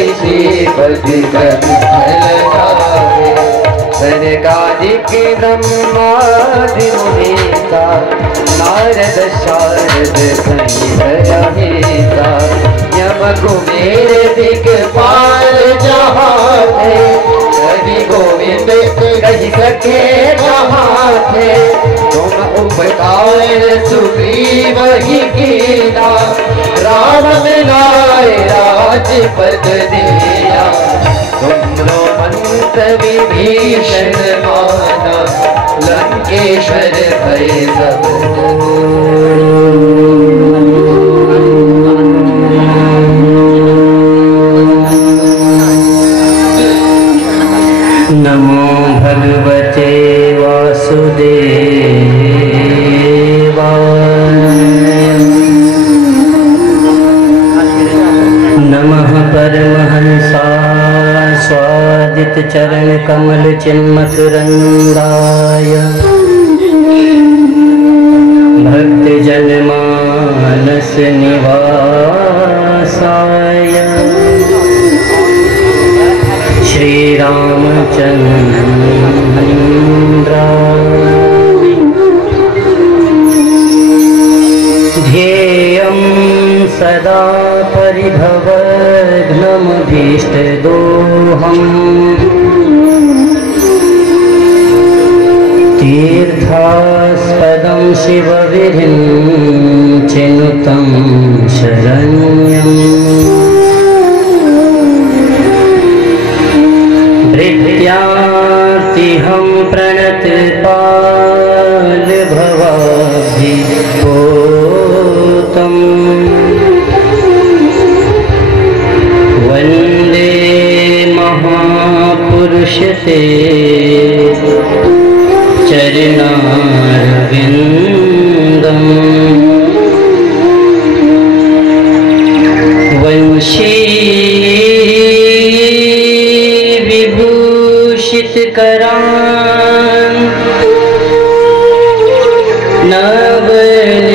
कैसे पद जाए। सनकादिक ब्रह्मादि मुनीसा नारद शारद सहित अहिसा। यम कुबेर दिक्पाल जहाँ थे कवि गोविंद कही सके जहाँ थे। तुम उपकार सुग्रीव ही कीना राम मिलाए राजपद दिया। तुमरो मंत्र विभीषण माना लंकेश्वर भय सब। नमो भगवते वासुदेवाय। नमः परमहंसाय स्वादित चरण कमल चिन्मत रंगाय। भक्त जनमानस निवासाय श्री रामचंद्राय। ध्येयं सदा परिभवग्नमभीष्टदोहम्। तीर्थास्पदं शिवविरिञ्चिनुतं शरण्यम्। भृत्यातिहं प्रणतपाल भवाब्धिपोतम्। वन्दे महापुरुष ते चरणारविन्दम्। वंशी करान नवनीरदाभात।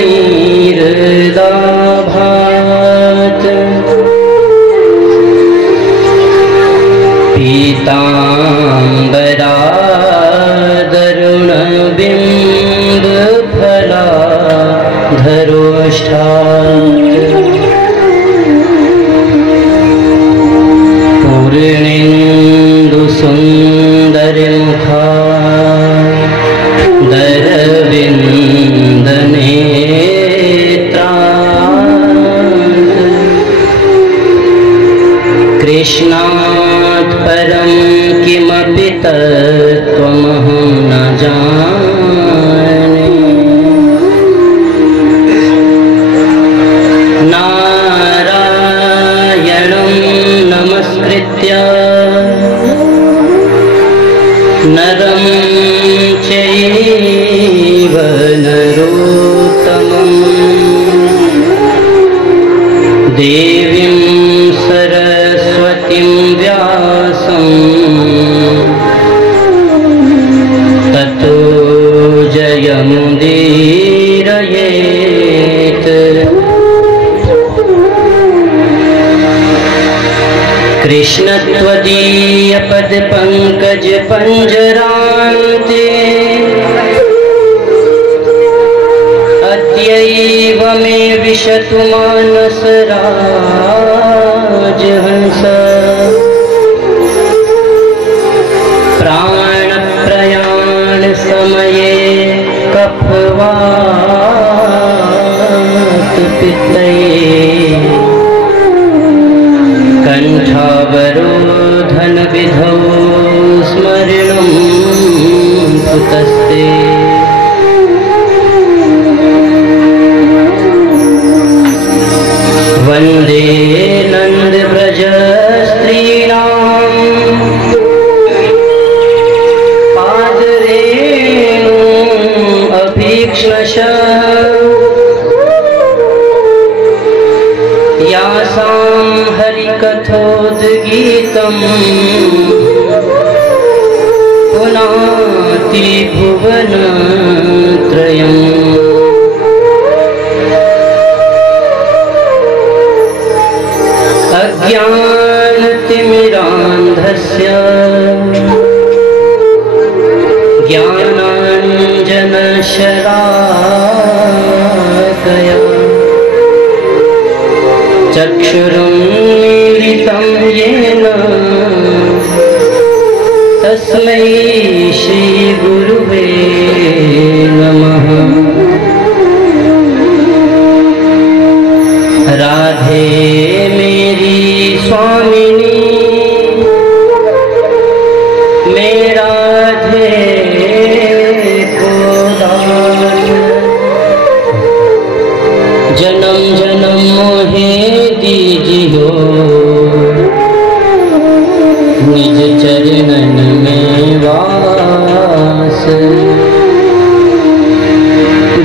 पीताम्बरादरुणबिम्बफलाधरोष्ठात्। पूर्णेन्दु सुन्दरमुखा दरविन्दनेत्रा। कृष्णात् परं किमपि तत्त्वमहं न जाने। नारायणं नमस्कृत्य नरं चैव नरोत्तमं। देवीं सरस्वतीं व्यासं ततो जयमुदीरयेत्। कृष्ण त्वदीय पद पंकज पंजरान्ते। अद्यैव मे विशतु मानस राजहंस। प्राण प्रयाण समये कफवात पित्तये। कंठावरोधन विधौ स्मरणं कुतस्ते। वन्दे नंद व्रज स्त्रीणां पादरेणुं अभीक्ष्णशः। यासां हरिकथोद्गीतं पुनाति भुवनत्रयम्। अज्ञान ज्ञानाञ्जनशलाकया चक्षुरुन्मीलितं येन तस्मै श्रीगुरुवे नमः। राधे मेरी स्वामिनी मेरा राधे को दास, जन्म जन्म मोहे दीजियो निज चरणन में वास।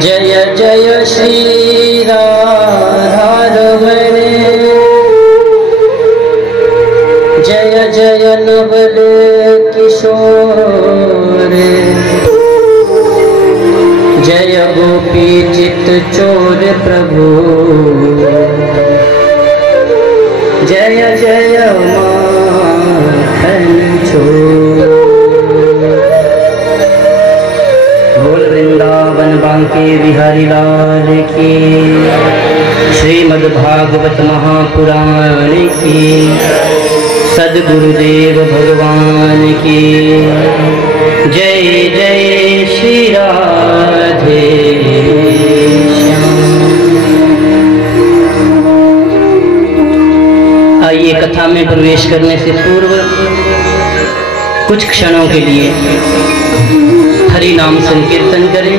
जय जय श्री राधारमण, जय जय नवल किशोर, जय गोपी चित चोर प्रभु, जय जय माखन चोर। बोल वृंदावन बांके बिहारी लाल की, श्रीमद् भागवत महापुराण की, सद्गुरुदेव भगवान की जय। जय श्री राधे श्याम। आइए कथा में प्रवेश करने से पूर्व कुछ क्षणों के लिए हरि नाम संकीर्तन करें।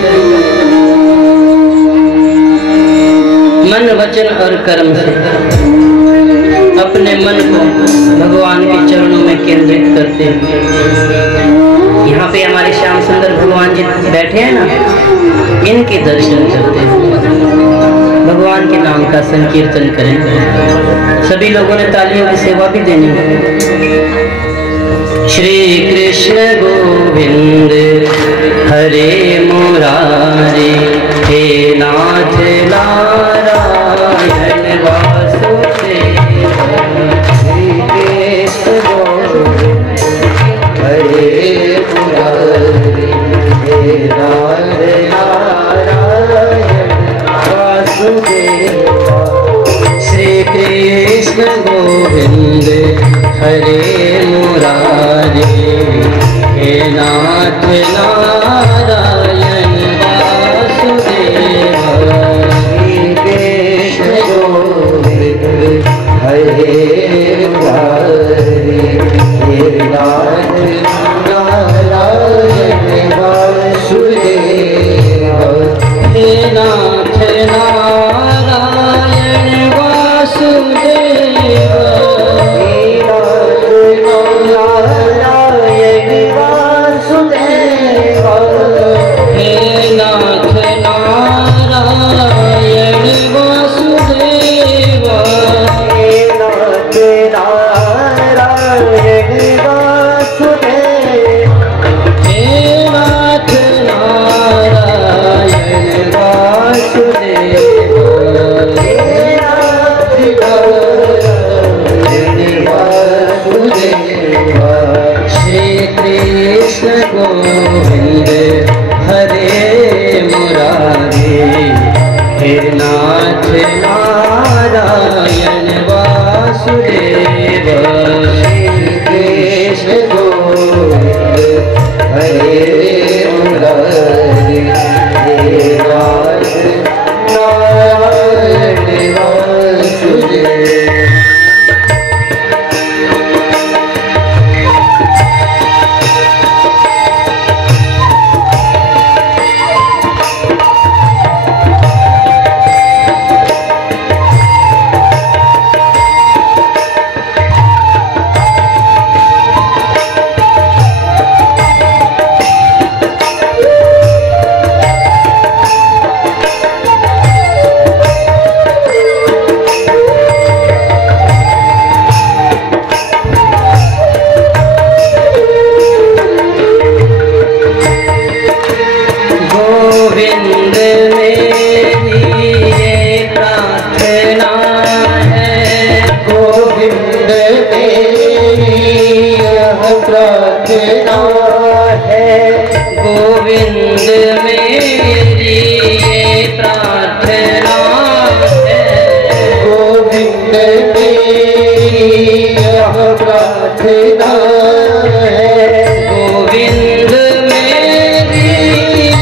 मन वचन और कर्म से अपने मन को भगवान के चरणों में केंद्रित करते हुए, यहाँ पे हमारे श्याम सुंदर भगवान जी बैठे हैं ना, इनके दर्शन करते हुए भगवान के नाम का संकीर्तन करें। सभी लोगों ने तालियों की सेवा भी देनी है। श्री कृष्ण गोविंद हरे मुरारी, हे नाथ नारायण वासुदेव। श्री कृष्ण गोविंद हरे मुरारी, हे नाथ नारायण वासुदेव। श्री कृष्ण गोविंद हरे मुरारी, हे नाथ नारायण वासुदेव। श्री कृष्ण गोविंद हरे मुरारी, हे नाथ नारायण वासुदेव। हे नाथ नारायण वासुदेव। हे नाथ नारायण वासुदेव। हे नाथ नारायण वासुदेव। हे नाथ नारायण वासुदेव। हे नाथ नारायण वासुदेव। श्री कृष्ण गोविंद हरे मुरारी, हे नाथ नारायण वासुदेव। श्री कृष्ण गोविंद हरे मुरारी, हे नाथ नारायण वासुदेव। गोविंद मेरी प्रार्थना है, गोविंद मेरी ये प्रार्थना है, गोविंद मेरी यह प्रार्थना है, गोविंद मेरी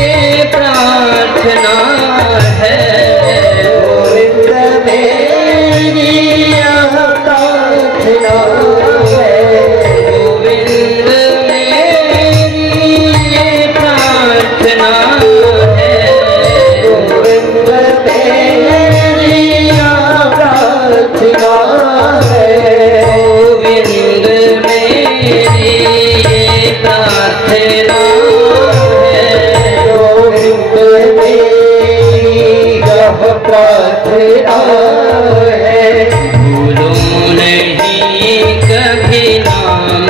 ये प्रार्थना है, गोविंद मेरी यह प्रार्थना है, गोविंद मेरी ये प्रार्थना है, गोविंद मेरी यह प्रार्थना है, गोविंद मेरी ये प्रार्थना है, गोविंद मेरी यह प्रार्थना है, भूलो नहीं कभी नाम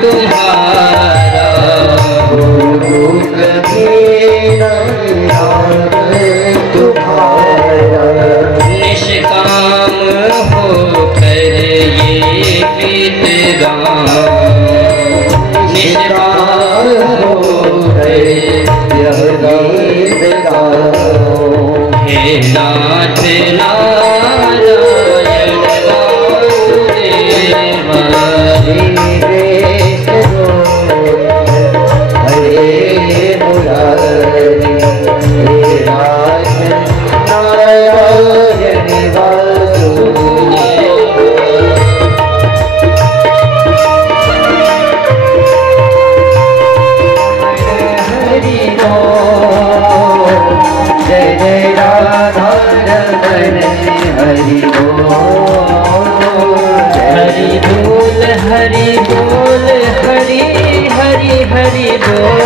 तुम्हारा, भूलूं कभी नहीं याद तुम्हारा, निष्काम होकर ये गीत गाऊं, निष्काम होकर यह गीत गाऊं, हे नाथ नारायण वासुदेवा, हरे मुरारी, हे नारायण वासुदेव। हरि बोल, जय जय राधा रमण, हरि बोल, हरि बोल हरि बोल हरि हरि हरि बोल,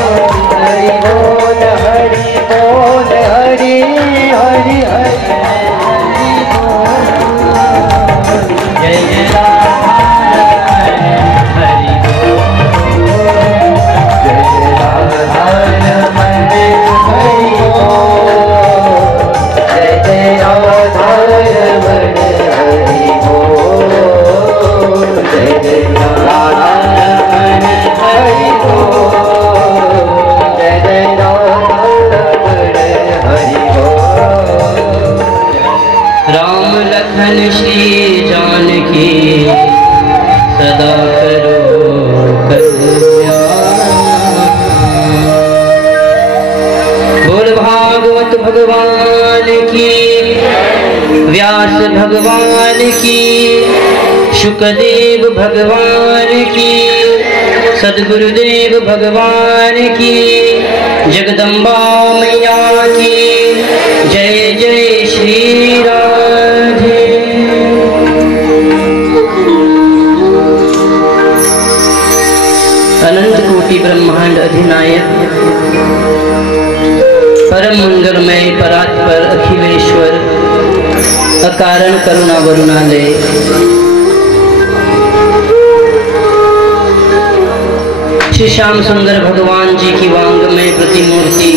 हरि बोल, हरि बोल, हरि हरि हरि जय जय राधा हरि बोल, जय राधा रमण, हरि बोल, जय राधा रमण, हरि बोल, जय राधा रमण, हरि बोल, जय राधा रमण, हरि बोल। राम लखन श्री जानकी सदा करो कल्याण, बोल भागवत भगवान की, व्यास भगवान की, शुकदेव भगवान की, सद्गुरुदेव भगवान की, जगदम्बा मैया की जय जय श्री राधे। अनंत कोटि ब्रह्मांड अधिनायक, परम मंगलमय परात्पर अखिलेश्वर, अकारण करुणा वरुणालय, श्री श्याम सुंदर भगवान जी की वांगमय प्रतिमूर्ति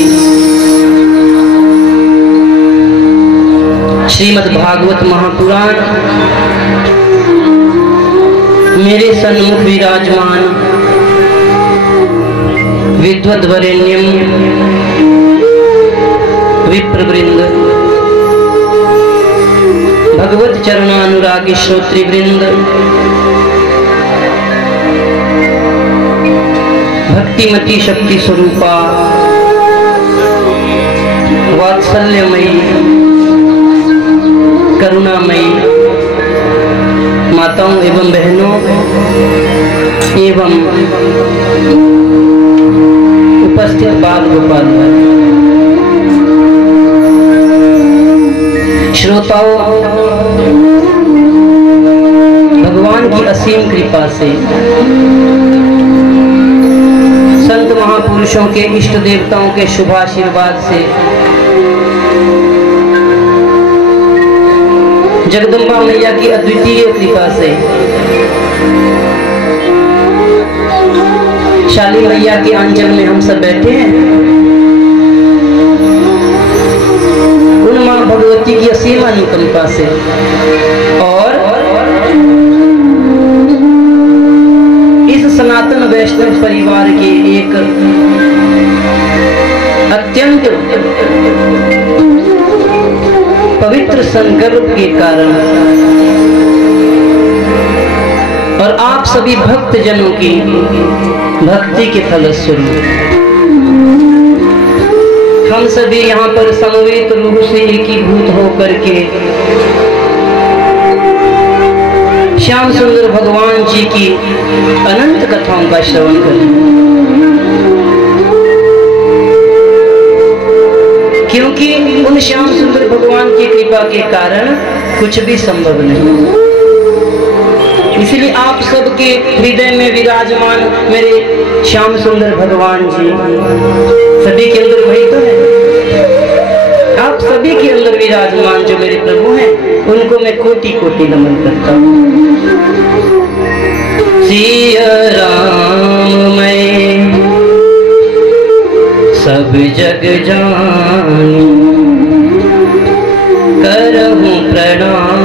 श्रीमद् भागवत महापुराण मेरे सन्मुख विराजमान विद्वद् वरेण्यम विप्रवृंद, भगवत चरणानुरागी श्रोतृवृंद, भक्तिमती शक्ति स्वरूपा वात्सल्यमयी करुणामयी माताओं एवं बहनों एवं उपस्थित बाल गोपाल श्रोताओं, भगवान की असीम कृपा से संत महापुरुषों के इष्ट देवताओं के शुभाशीर्वाद से जगदम्बा मैया की अद्वितीय कृपा से शाली मैया के अंचल में हम सब बैठे हैं। उन मां भगवती की असीम अनुकंपा से और इस सनातन वैष्णव परिवार के एक अत्यंत पवित्र संकल्प के कारण और आप सभी भक्त जनों की भक्ति के फलस्वरूप हम सभी यहाँ पर समवेत रूप से एकीभूत होकर के श्याम सुंदर भगवान जी की अनंत कथाओं का श्रवण करें, क्योंकि उन श्याम सुंदर भगवान की कृपा के कारण कुछ भी संभव नहीं। इसलिए आप सबके हृदय में विराजमान मेरे श्याम सुंदर भगवान जी सभी के अंदर वही तो है। आप सभी के अंदर विराजमान जो मेरे प्रभु हैं उनको मैं कोटि कोटि नमन करता हूँ। सिया राम मैं सब जग जानी करहूँ प्रणाम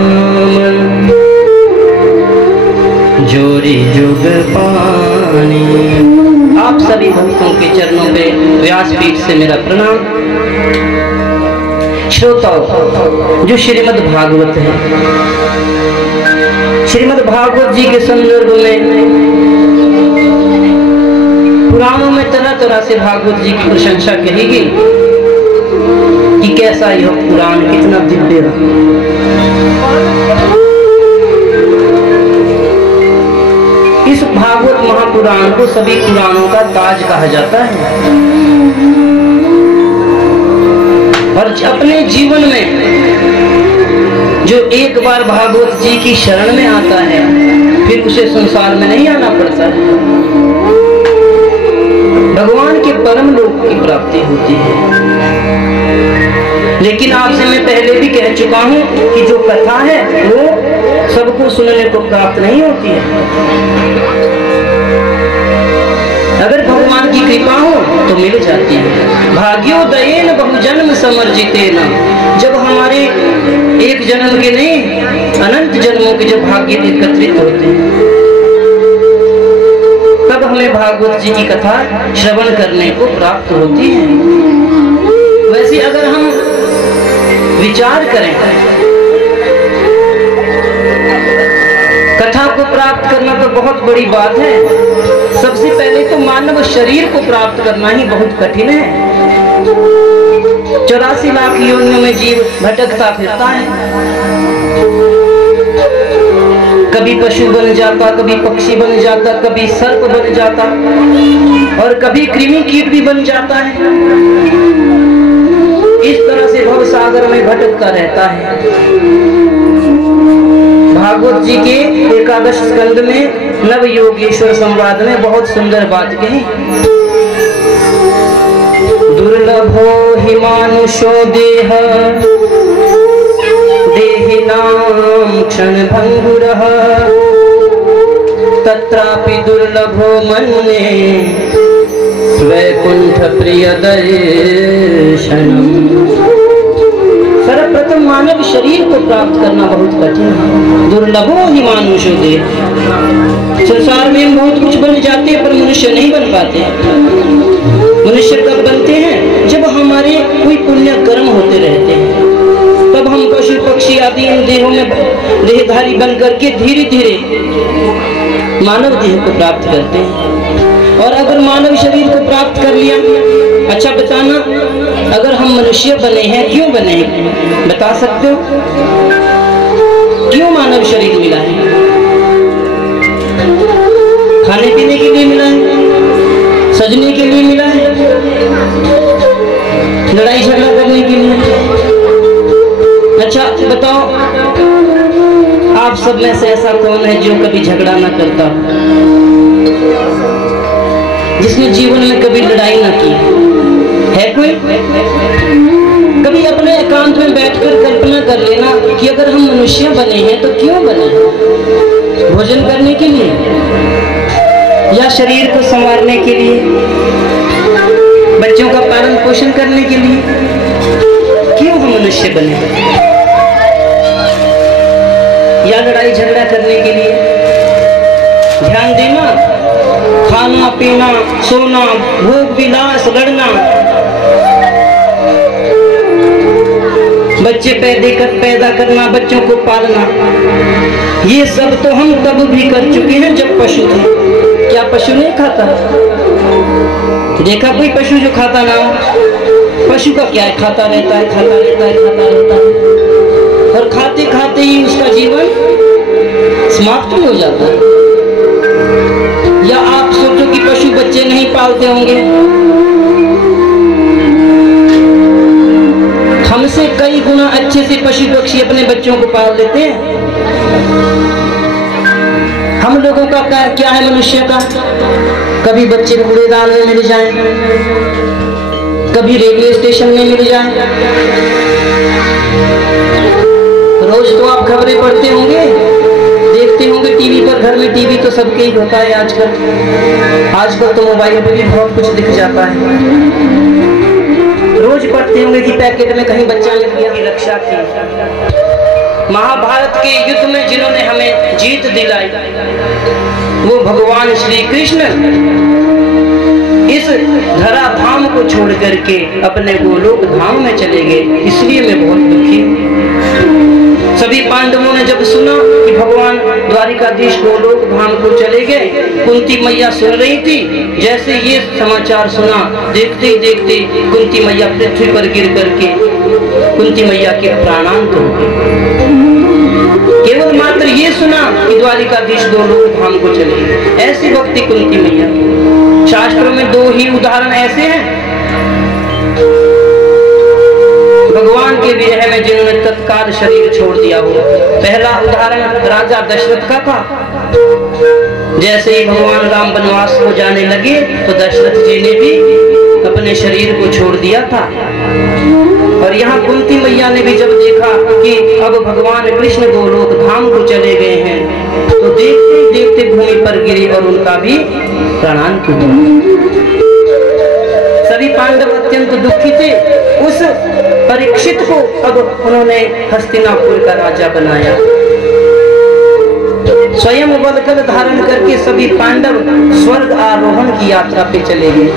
जोरी जुग पानी। आप सभी भक्तों के चरणों पे व्यासपीठ से मेरा प्रणाम। श्रोताओं, जो श्रीमद् भागवत है, श्रीमद् भागवत जी के संदर्भ में पुराणों में तरह तरह से भागवत जी की प्रशंसा कही गई कि कैसा यह पुराण कितना दिव्य है। इस भागवत महापुराण को सभी पुराणों का ताज कहा जाता है और अपने जीवन में जो एक बार भागवत जी की शरण में आता है फिर उसे संसार में नहीं आना पड़ता है, भगवान के परम लोक की प्राप्ति होती है। लेकिन आपसे मैं पहले भी कह चुका हूं कि जो कथा है वो सबको सुनने को प्राप्त नहीं होती है। अगर भगवान की कृपा हो तो मिल जाती है। भाग्योदयेन बहुजन्म समर्जितेन, जब हमारे एक जन्म के नहीं अनंत जन्मों के जब भाग्य एकत्रित होते हैं तब हमें भागवत जी की कथा श्रवण करने को प्राप्त होती है। वैसे अगर हम विचार करें, कथा को प्राप्त करना तो बहुत बड़ी बात है। सबसे पहले तो मानव शरीर को प्राप्त करना ही बहुत कठिन है। 84 लाख योनियों में जीव भटकता फिरता है, कभी पशु बन जाता, कभी पक्षी बन जाता, कभी सर्प बन जाता और कभी कृमि कीट भी बन जाता है। इस तरह से भव सागर में भटकता रहता है। भागवत जी के एकादश स्कंद में नव योगेश्वर संवाद में बहुत सुंदर बात कही। दुर्लभो हि मानुषो देह देहिनां क्षण भंगुरः तत्रापि दुर्लभो मन्ये वैकुंठ प्रिय दर्शनम्। सर्वप्रथम मानव शरीर को प्राप्त करना बहुत कठिन है। दुर्लभो ही मानुषो देह, संसार में हम बहुत कुछ बन जाते हैं पर मनुष्य नहीं बन पाते। मनुष्य कब बनते हैं? जब हमारे कोई पुण्य कर्म होते रहते हैं, तब हम पशु पक्षी आदि इन देहों में देहधारी बन करके धीरे धीरे मानव देह को प्राप्त करते हैं। और अगर मानव शरीर को प्राप्त कर लिया, अच्छा बताना, अगर हम मनुष्य बने हैं क्यों बने हैं? बता सकते हो क्यों मानव शरीर मिला है? खाने पीने के लिए मिला है, सजने के लिए मिला है, लड़ाई झगड़ा करने के लिए। अच्छा बताओ, आप सब में से ऐसा कौन है जो कभी झगड़ा ना करता, जिसने जीवन में कभी लड़ाई ना की है? कोई कभी अपने एकांत में बैठकर कल्पना कर लेना कि अगर हम मनुष्य बने हैं तो क्यों बने? भोजन करने के लिए या शरीर को संवारने के लिए, बच्चों का पालन पोषण करने के लिए? क्यों हम मनुष्य बने? या लड़ाई झगड़ा करने के लिए? ध्यान देना, खाना पीना, सोना, भोग विलास, लड़ना, बच्चे पैदा करना, बच्चों को पालना, ये सब तो हम तब भी कर चुके हैं जब पशु थे। क्या पशु नहीं खाता? देखा कोई पशु जो खाता ना हो? पशु का क्या है, खाता रहता है, खाता रहता है, खाता रहता है, और खाते खाते ही उसका जीवन समाप्त हो जाता है। या आप सोचो कि पशु बच्चे नहीं पालते होंगे? हमसे कई गुना अच्छे से पशु पक्षी अपने बच्चों को पाल लेते हैं। हम लोगों का क्या है, मनुष्य का? कभी बच्चे कूड़ेदान में मिल जाएं, कभी रेलवे स्टेशन में मिल जाएं। रोज तो आप खबरें पढ़ते होंगे, देखते होंगे टीवी पर। घर में टीवी तो सबके ही होता है आजकल तो मोबाइल पे भी बहुत कुछ दिख जाता है। रोज पढ़ते होंगे कि पैकेट में कहीं बच्चा मिल गया। की रक्षा की महाभारत के युद्ध में जिन्होंने हमें जीत दिलाई, वो भगवान श्री कृष्ण इस धरा धाम को छोड़ करके अपने गोलोक धाम में चले गए। इसलिए मैं बहुत दुखी हूँ। सभी पांडवों ने जब सुना कि भगवान द्वारिकाधीश गोलोक धाम को चले गए, कुंती मैया सुन रही थी। जैसे ये समाचार सुना, देखते ही देखते कुंती मैया पृथ्वी पर गिर करके कुंती मैया के प्राणांत हो गए। केवल मात्र ये सुना कि द्वारिकाधीश गोलोक धाम को चले गए। ऐसी भक्ति कुंती मैया। शास्त्रों में दो ही उदाहरण ऐसे हैं भगवान के विरह में जिन्होंने तत्काल शरीर छोड़ दिया हो। पहला उदाहरण राजा दशरथ का था। जैसे ही भगवान राम वनवास को जाने लगे तो दशरथ जी ने भी अपने शरीर को छोड़ दिया था। और यहाँ कुंती मैया ने भी जब देखा कि अब भगवान कृष्ण गोलोक धाम को चले गए हैं, तो देखते देखते भूमि पर गिरी और उनका भी प्राणांत हुआ। सभी पांडव अत्यंत दुखी थे। उस परीक्षित को अब उन्होंने हस्तिनापुर का राजा बनाया। स्वयं वल्कल धारण करके सभी पांडव स्वर्ग आरोहण की यात्रा पे चले गए।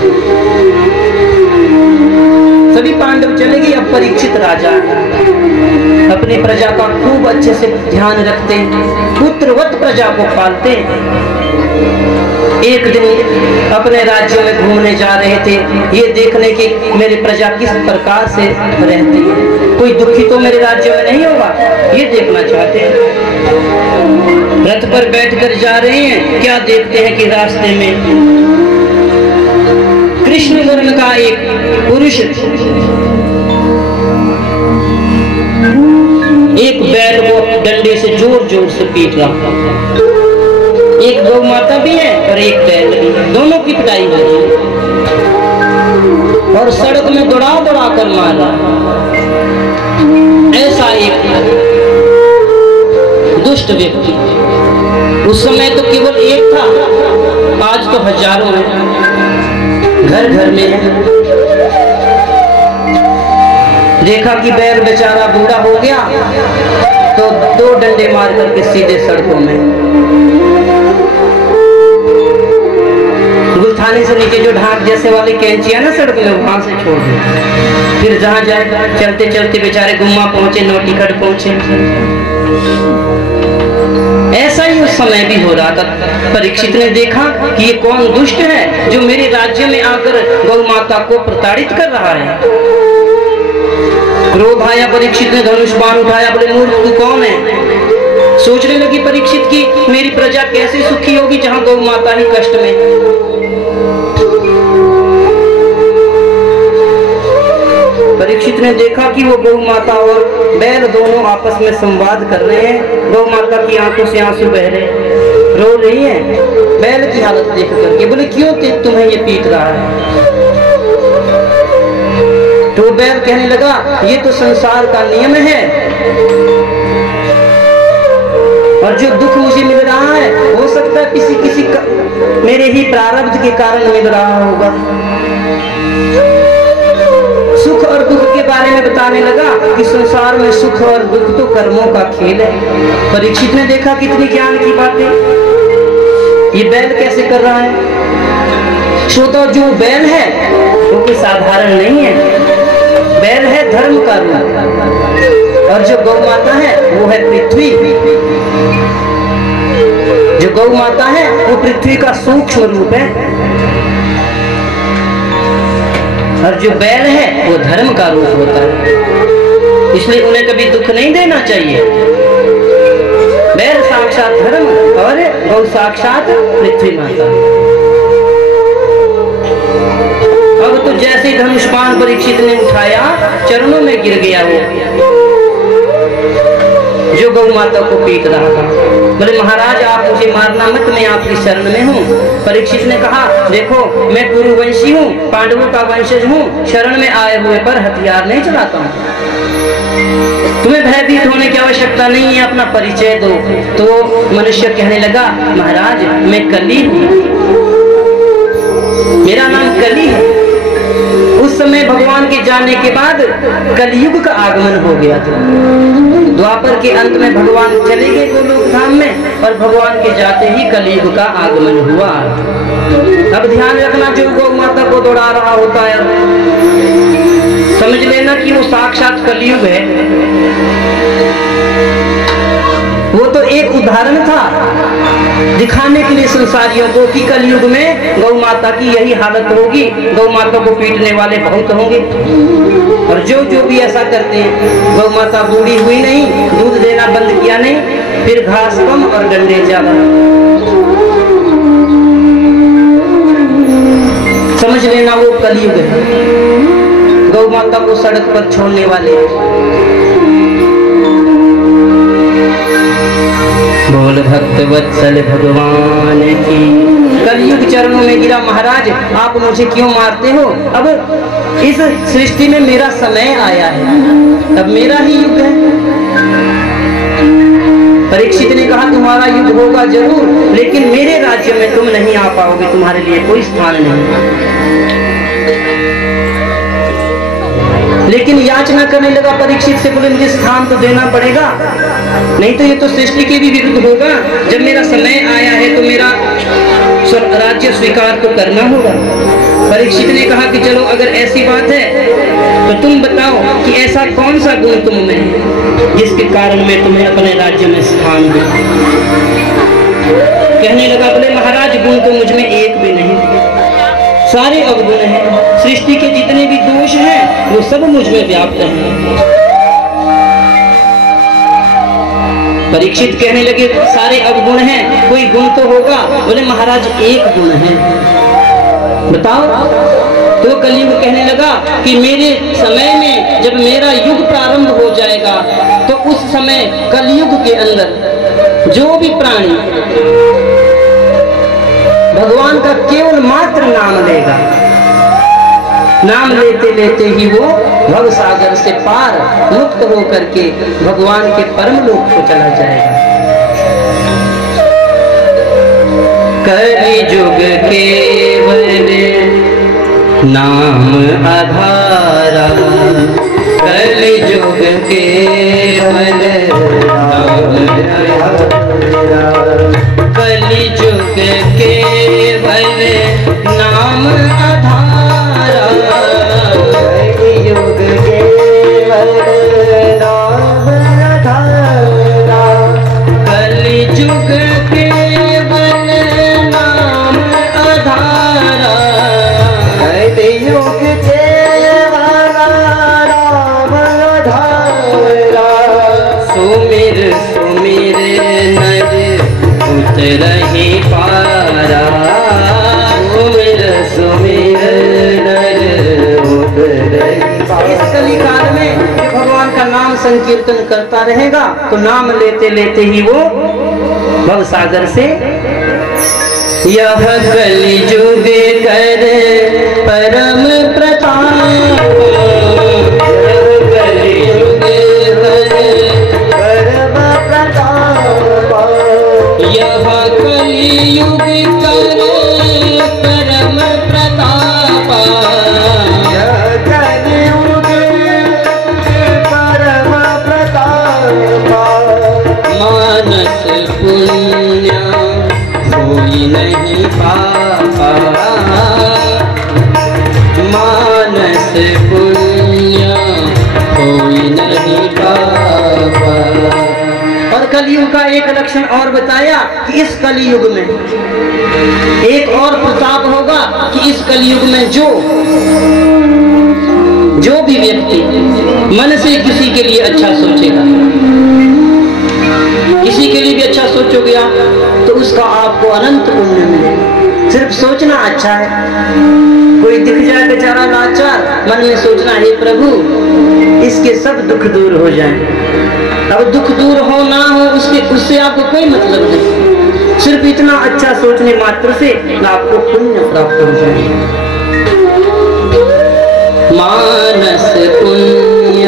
सभी पांडव चले गए। अब परीक्षित राजा अपनी प्रजा का खूब अच्छे से ध्यान रखते, पुत्रवत प्रजा को पालते। एक दिन अपने राज्य में घूमने जा रहे थे, ये देखने की मेरी प्रजा किस प्रकार से रहती है, कोई दुखी तो मेरे राज्य में नहीं होगा, ये देखना चाहते हैं। रथ पर बैठकर जा रहे हैं, क्या देखते हैं कि रास्ते में कृष्ण वर्ण का एक पुरुष एक बैल को डंडे से जोर जोर से पीट रहा था। एक गौ माता भी है और एक बैल भी, दोनों की पिटाई हो रही है और सड़क में दौड़ा दौड़ा कर मारा। ऐसा एक दुष्ट व्यक्ति, उस समय तो केवल एक था, आज तो हजारों हैं, घर घर में है। देखा कि बैल बेचारा बूढ़ा हो गया तो दो डंडे मार करके सीधे सड़कों में, गुलथाने से नीचे जो ढाक जैसे वाले कैंचियां ना सड़क में, वहां से छोड़ दिया। फिर जहां जाए चलते चलते बेचारे गुम्मा पहुंचे, नौटिकट पहुंचे। ऐसा ही उस समय भी हो रहा था। परीक्षित ने देखा कि ये कौन दुष्ट है जो मेरे राज्य में आकर गौ माता को प्रताड़ित कर रहा है। क्रोध आया, परीक्षित ने धनुष बाण उठाया, बोले मूर्ख तू कौन है। सोचने लगी परीक्षित की मेरी प्रजा कैसे सुखी होगी जहां गौ माता ही कष्ट में। परीक्षित ने देखा कि वो गौ माता और बैल दोनों आपस में संवाद कर रहे हैं। गौ माता की आंखों से आंसू बह रहे, रो रही है बैल की हालत देख करके। बोले क्यों तुम्हें ये पीट रहा है। तो बैल कहने लगा ये तो संसार का नियम है और जो दुख मुझे मिल रहा है हो सकता है किसी का मेरे ही प्रारब्ध के कारण मिल रहा होगा। सुख और दुख के बारे में बताने लगा कि संसार में सुख और दुख तो कर्मों का खेल है। परीक्षित ने देखा कितनी ज्ञान की बातें। ये बैल कैसे कर रहा है? श्रोता, जो बैल है वो कोई साधारण नहीं है, बैल है धर्म का रूप, और जो गौ माता है वो है पृथ्वी। जो गौ माता है वो पृथ्वी का सूक्ष्म रूप है, और जो बैल है वो धर्म का रूप होता है। इसलिए उन्हें कभी दुख नहीं देना चाहिए। बैल साक्षात धर्म और गौ साक्षात पृथ्वी माता। अब तो जैसे धनुष्पान परीक्षित ने उठाया, चरणों में गिर गया वो जो गौ माता को पीट रहा था। बोले महाराज आप मुझे मारना मत, मैं आपकी शरण में हूँ। परीक्षित ने कहा देखो मैं कुरुवंशी हूँ, पांडवों का वंशज हूँ, शरण में आए हुए पर हथियार नहीं चलाता हूँ। तुम्हें भयभीत होने की आवश्यकता नहीं है, अपना परिचय दो। तो मनुष्य कहने लगा महाराज मैं कली हूँ, मेरा नाम कली है। उस समय भगवान के जाने के बाद कलयुग का आगमन हो गया था। द्वापर के अंत में भगवान चले गए गोलोक धाम में, और भगवान के जाते ही कलयुग का आगमन हुआ। अब ध्यान रखना, जो गौ माता को दौड़ा रहा होता है समझ लेना कि वो साक्षात कलयुग है। वो तो एक उदाहरण था दिखाने के लिए संसारियों को कि कलयुग में गौ माता की यही हालत होगी, गौ माता को पीटने वाले बहुत होंगे। और जो भी ऐसा करते हैं, गौ माता बूढ़ी हुई नहीं, दूध देना बंद किया नहीं, फिर घास कम और डंडे ज्यादा। समझ लेना वो कलयुग है, गौ माता को सड़क पर छोड़ने वाले। बोल भक्त वत्सल भगवान की। कलयुग चरणों में गिरा महाराज आप मुझे क्यों मारते हो? अब इस सृष्टि में मेरा समय आया है, अब मेरा ही युग है। परीक्षित ने कहा तुम्हारा युग होगा जरूर, लेकिन मेरे राज्य में तुम नहीं आ पाओगे, तुम्हारे लिए कोई स्थान नहीं। लेकिन याचना करने लगा परीक्षित से, बोले मुझे स्थान तो देना पड़ेगा, नहीं तो ये तो सृष्टि के भी विरुद्ध होगा। जब मेरा समय आया है तो मेरा राज्य स्वीकार तो करना होगा। परीक्षित ने कहा कि चलो अगर ऐसी बात है तो तुम बताओ कि ऐसा कौन सा गुण तुम में है जिसके कारण मैं तुम्हें अपने राज्य में स्थान दूं। कहने लगा बोले महाराज गुण तो मुझ में एक भी नहीं, सारे अवगुण हैं, सृष्टि के जितने भी दोष हैं वो सब मुझ में व्याप्त हैं। परीक्षित कहने लगे सारे अवगुण हैं, कोई गुण तो होगा। बोले महाराज एक गुण है, बताओ। तो कलयुग कहने लगा कि मेरे समय में जब मेरा युग प्रारंभ हो जाएगा तो उस समय कलयुग के अंदर जो भी प्राणी भगवान का केवल मात्र नाम लेगा, नाम लेते लेते ही वो भव सागर से पार मुक्त होकर के भगवान के परम लोक को चला जाएगा। कलियुग केवल नाम आधारा, कलियुग केवल नाम आधारा, कलियुग केवल नाम आधारा, कलियुग केवल नाम आधारा, कलियुग केवल नाम आधारा, कलियुग केवल नाम आधारा। सुमिर सुमिर नर उतरहि पारा, सुमिर सुमिर नर उतरहि पारा। इस कलिकाल में भगवान का नाम संकीर्तन करता रहेगा तो नाम लेते लेते ही वो भव सागर से। यह कलियुग कर परम प्रताप, कलियुग कर परम प्रताप, यह कलियुग कर परम प्रताप, यह कलियुग परम प्रताप। मानस पुण्य होय कोई नहीं पापा, मानस पुण्य कोई नहीं पापा। और कलयुग का एक लक्षण और बताया कि इस कलयुग में एक और प्रताप होगा कि इस कलयुग में जो भी व्यक्ति मन से किसी के लिए अच्छा सोचेगा, किसी के लिए भी अच्छा सोचोगे आप तो उसका आपको अनंत पुण्य मिलेगा। सिर्फ सोचना अच्छा है, कोई दिख जाए बेचारा लाचार, मन में सोचना है प्रभु इसके सब दुख दूर हो जाए। अब दुख दूर हो ना हो उससे आपको कोई मतलब नहीं, सिर्फ इतना अच्छा सोचने मात्र से आपको पुण्य प्राप्त हो जाए। मानस पुण्य,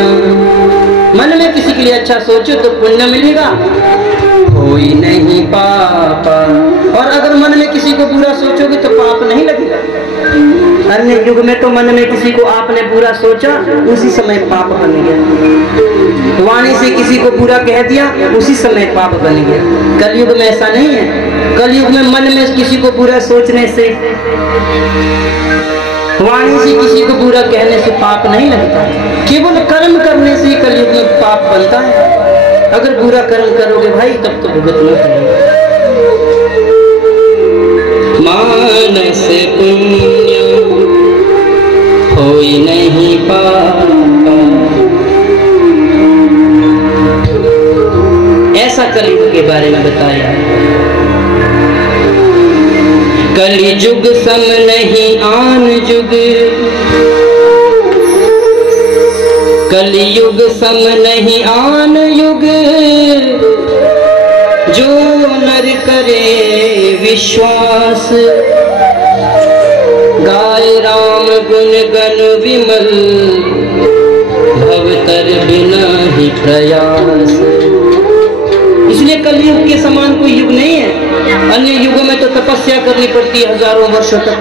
मन में किसी के लिए अच्छा सोचो तो पुण्य मिलेगा, कोई नहीं पापा। और अगर मन में किसी को बुरा सोचोगे तो पाप नहीं लगेगा। अन्य युग में तो मन में किसी को आपने बुरा सोचा उसी समय पाप बन गया, वाणी से किसी को बुरा कह दिया उसी समय पाप बन गया। कलयुग में ऐसा नहीं है। कलयुग में मन में किसी को बुरा सोचने से, वाणी से किसी को बुरा कहने से पाप नहीं लगता, केवल कर्म करने से कलयुग में पाप बनता है। अगर बुरा कर्म करोगे भाई तब तो भुगतना पड़ेगा। मानस पुण्य कोई नहीं पापा, ऐसा कलयुग के बारे में बताया। कलियुग सम नहीं आन युग, कलियुग सम नहीं आन युग, जो नर करे विश्वास, गाय राम गुण गण विमल, भवतर बिना ही प्रयास। इसलिए कलयुग के समान कोई युग नहीं है। अन्य युगों में तो तपस्या करनी पड़ती है हजारों वर्षों तक,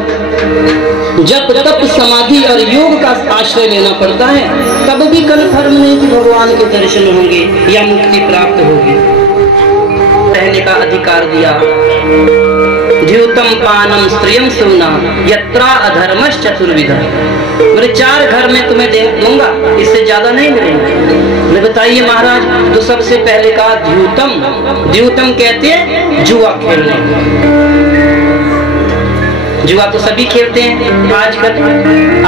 जब तप समाधि और योग का आश्रय लेना पड़ता है, तब भी कन्फर्म नहीं कि भगवान के दर्शन होंगे या मुक्ति प्राप्त होगी। रहने का अधिकार दिया, द्यूतम पानम स्त्रियम सोना यत्रा अधर्मश्च चतुर्विधा। मेरे 4 घर में तुम्हें दे दूंगा, इससे ज्यादा नहीं मिलेंगे। बताइए महाराज, तो सबसे पहले कहा द्यूतम। द्यूतम कहते हैं जुआ खेलने। जुआ तो सभी खेलते हैं आजकल।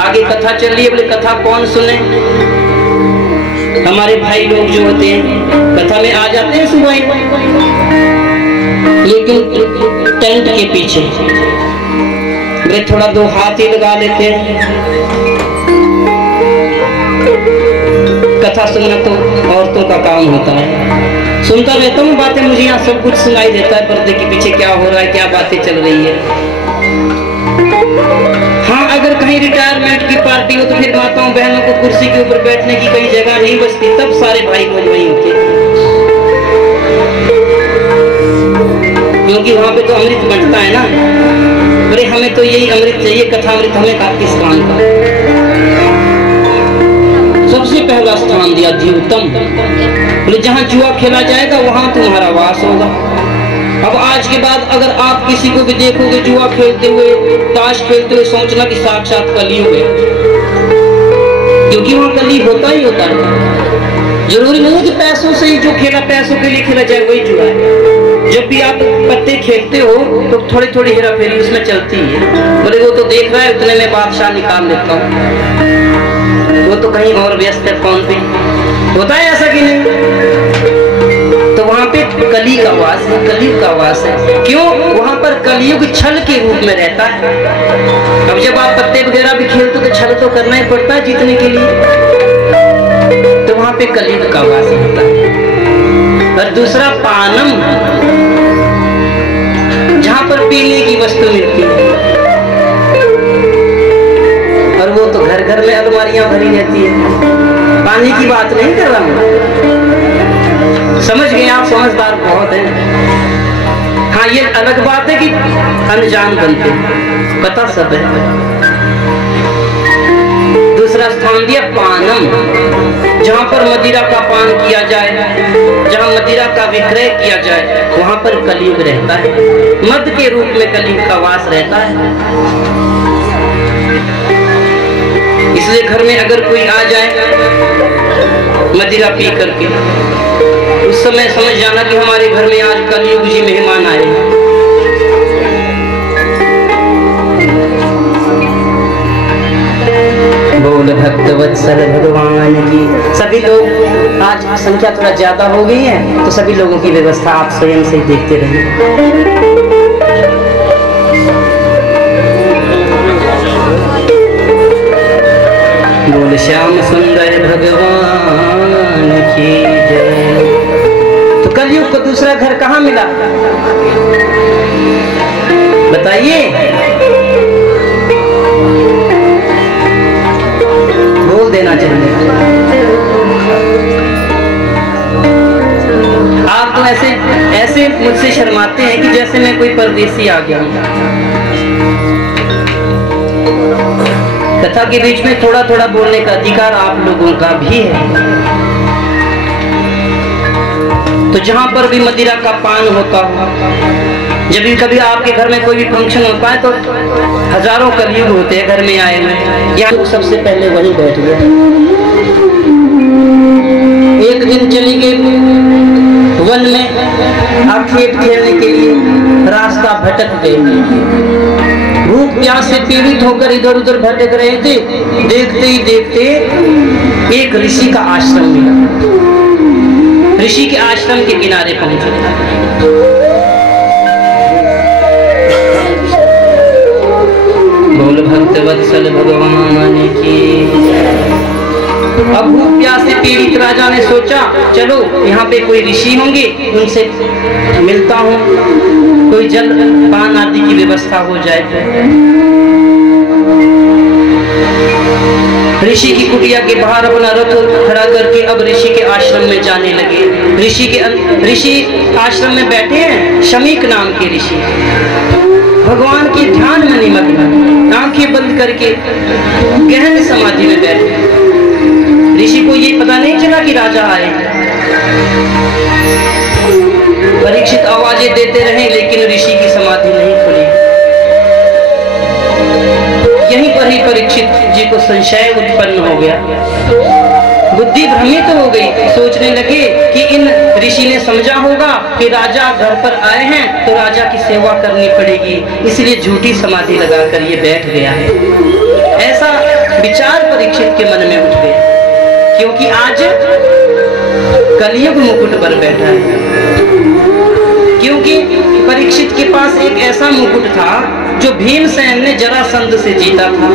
आगे कथा चल रही है, बोले कथा कौन सुने? हमारे भाई लोग जो होते हैं कथा में आ जाते हैं सुबह, लेकिन टेंट के पीछे वे थोड़ा 2 हाथ ही लगा लेते हैं। कथा सुनना तो औरतों का काम होता है। सुनता रहता हूँ बातें, मुझे यहाँ सब कुछ सुनाई देता है, पर्दे के पीछे क्या हो रहा है, क्या बातें चल रही है। हाँ, अगर कहीं रिटायरमेंट की पार्टी हो तो फिर माताओं बहनों को कुर्सी के ऊपर बैठने की कहीं जगह नहीं बचती, तब सारे भाई लोग वहीं होते, क्योंकि वहां पे तो अमृत बंटता है ना। अरे हमें तो यही अमृत चाहिए, कथा अमृत हमें का किस काम का। सबसे पहला स्थान दिया द्यूतम, बोले जहां जुआ खेला जाएगा वहां तुम्हारा वास होगा। अब आज के बाद अगर आप किसी को भी देखोगे जुआ खेलते हुए, ताश खेलते हुए, सोचना कि साक्षात कलयुग है, क्योंकि वहां कलयुग होता ही होता है। जरूरी नहीं है कि पैसों से ही जो खेला पैसों के लिए खेला जाए वही जुआ है। जब भी आप पत्ते खेलते हो तो थोड़ी थोड़ी हेरा फेरी उसमें चलती है। बोले वो तो देख रहा है, उतने में बादशाह निकाल लेता हूँ, वो तो कहीं और व्यस्त है फोन पे। होता है ऐसा कि नहीं? तो वहां पे कली का वास है, कलयुग का वास है। क्यों? वहां पर कलयुग छल के रूप में रहता है। अब जब आप पत्ते वगैरह भी खेलते तो छल तो करना ही पड़ता है जीतने के लिए, तो वहां पे कलयुग का वास होता है। और दूसरा पानम, जहां पर पीने की वस्तु मिलती है, और वो तो घर घर में अलमारियां भरी रहती है। पानी की बात नहीं कर रहा हूं, समझ गए आप, समझदार बहुत हैं। हाँ, ये अलग बात है कि अनजान बनते, पता सब है। दूसरा स्थान दिया पानम, जहाँ पर मदिरा का पान किया जाए, जहाँ मदिरा का विक्रय किया जाए, वहाँ पर कलयुग रहता है। मद के रूप में कलयुग का वास रहता है। इसलिए घर में अगर कोई आ जाए मदिरा पी करके, उस समय समझ जाना कि हमारे घर में आज कलयुग जी मेहमान आए। बोल भक्त वत्सल भगवान की। सभी लोग, आज संख्या थोड़ा ज्यादा हो गई है, तो सभी लोगों की व्यवस्था आप स्वयं से देखते रहिए। बोल श्याम सुंदर भगवान की जय। तो कलयुग को दूसरा घर कहाँ मिला बताइए? बोल देना चाहिए। आप तो ऐसे मुझसे शर्माते हैं कि जैसे मैं कोई परदेसी आ गया। कथा के बीच में थोड़ा थोड़ा बोलने का अधिकार आप लोगों का भी है। तो जहां पर भी मदिरा का पान होता हो, जब भी कभी आपके घर में कोई भी फंक्शन होता है, तो हजारों कलयुग होते हैं घर में आए हुए। यहाँ सबसे पहले वही बैठ गए। एक दिन चली गई वन में आखेट खेलने के लिए, रास्ता भटक गए। भूख प्यास से पीड़ित होकर इधर उधर भटक रहे थे। देखते ही देखते एक ऋषि का आश्रम मिला। ऋषि के आश्रम के किनारे पहुंचे। बोल भक्त वत्सल भगवान की। अब भूख प्यास से पीड़ित राजा ने सोचा, चलो यहाँ पे कोई ऋषि होंगे, उनसे मिलता हूँ, कोई जल पान आदि की व्यवस्था हो जाए। ऋषि की कुटिया के बाहर अपना रथ खड़ा करके अब ऋषि के आश्रम में जाने लगे। ऋषि आश्रम में बैठे हैं, शमीक नाम के ऋषि, भगवान के ध्यान में निमग्न, आंखें बंद करके गहन समाधि में बैठे। ऋषि को ये पता नहीं चला कि राजा आए। परीक्षित आवाजें देते रहे, लेकिन ऋषि की समाधि नहीं खुली। यहीं पर ही परीक्षित जी को संशय उत्पन्न हो गया। बुद्धि भ्रमित हो गई। सोचने लगे कि इन ऋषि ने समझा होगा कि राजा घर पर आए हैं तो राजा की सेवा करनी पड़ेगी, इसलिए झूठी समाधि लगाकर ये बैठ गया है। ऐसा विचार परीक्षित के मन में उठ गया, क्योंकि आज कलयुग मुकुट पर बैठा है। क्योंकि परीक्षित के पास एक ऐसा मुकुट था जो भीमसेन ने जरासंध से जीता था।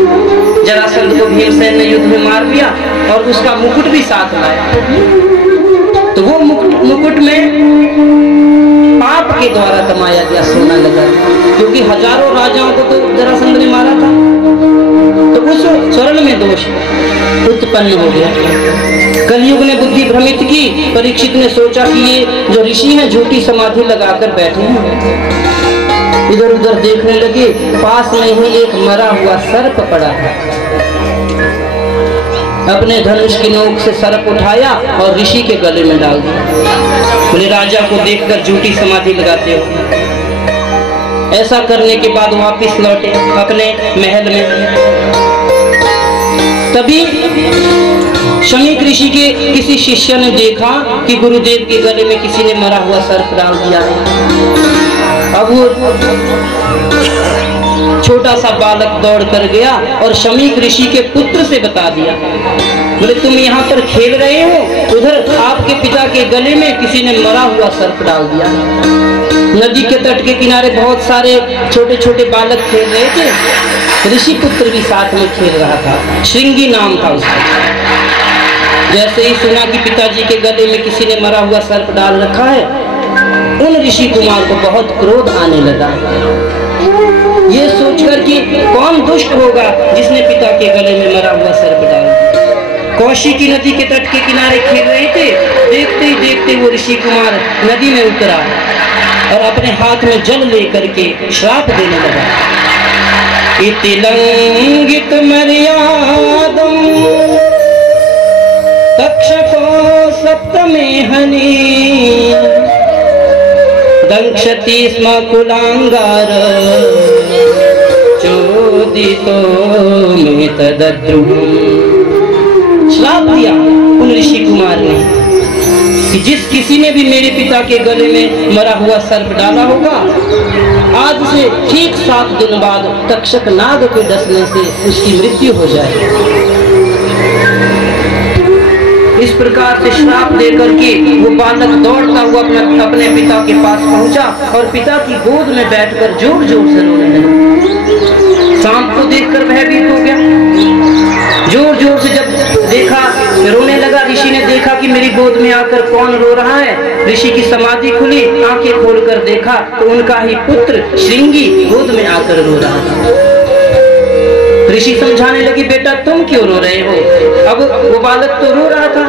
जरासंध को भीमसेन ने युद्ध में मार दिया और उसका मुकुट भी साथ लाया। तो वो मुकुट में पाप के द्वारा कमाया गया सोना लगा, क्योंकि हजारों राजाओं को तो जरासंध ने मारा था। तो उस स्वर्ण में दोष उत्पन्न हो गया। कलयुग ने बुद्धि भ्रमित की। परीक्षित ने सोचा कि ये जो ऋषि हैं झूठी समाधि लगाकर बैठे हैं। इधर उधर देखने लगे, पास में ही एक मरा हुआ सर्प पड़ा था। अपने धनुष की नोक से सर्प उठाया और ऋषि के गले में डाल दिया। बोले, राजा को देखकर झूठी समाधि लगाते हो। ऐसा करने के बाद वापिस लौटे अपने महल में। तभी शमीक ऋषि के किसी शिष्य ने देखा कि गुरुदेव के गले में किसी ने मरा हुआ सर्प डाल दिया है। अब वो छोटा सा बालक दौड़ कर गया और शमीक ऋषि के पुत्र से बता दिया। बोले, तुम यहाँ पर खेल रहे हो, उधर आपके पिता के गले में किसी ने मरा हुआ सर्प डाल दिया। नदी के तट के किनारे बहुत सारे छोटे छोटे बालक खेल रहे थे। ऋषि पुत्र भी साथ में खेल रहा था, श्रृंगी नाम था उसका। जैसे ही सुना कि पिताजी के गले में किसी ने मरा हुआ सर्प डाल रखा है, उन ऋषि कुमार को बहुत क्रोध आने लगा। ये सोचकर कि कौन दुष्ट होगा जिसने पिता के गले में मरा हुआ सर्प डाल दिया। कौशिकी नदी के तट के किनारे खेल रहे थे। देखते ही देखते वो ऋषि कुमार नदी में उतरा और अपने हाथ में जल लेकर के श्राप देने लगा। इति लंघित मर्यादम तक्षको सप्तमे हनि दंक्षति स्म कुलांगार चोदितो में तदद्रुम। श्राप दिया उन ऋषि कुमार ने कि जिस किसी ने भी मेरे पिता के गले में मरा हुआ सर्प डाला होगा, आज से ठीक 7 दिन बाद तक्षक नाग के डसने से उसकी मृत्यु हो जाएगी। इस प्रकार से श्राप देकर के वो बालक दौड़ता हुआ अपने पिता के पास पहुंचा और पिता की गोद में बैठकर जोर जोर से रोने लगा। सांप को देखकर भयभीत हो गया, जोर जोर से जब देखा रोने लगा। ऋषि ने देखा कि मेरी गोद में आकर कौन रो रहा है। ऋषि की समाधि खुली, आंखें खोलकर देखा तो उनका ही पुत्र श्रृंगी गोद में आकर रो रहा था। ऋषि समझाने लगी, बेटा तुम क्यों रो रहे हो? अब वो बालक तो रो रहा था,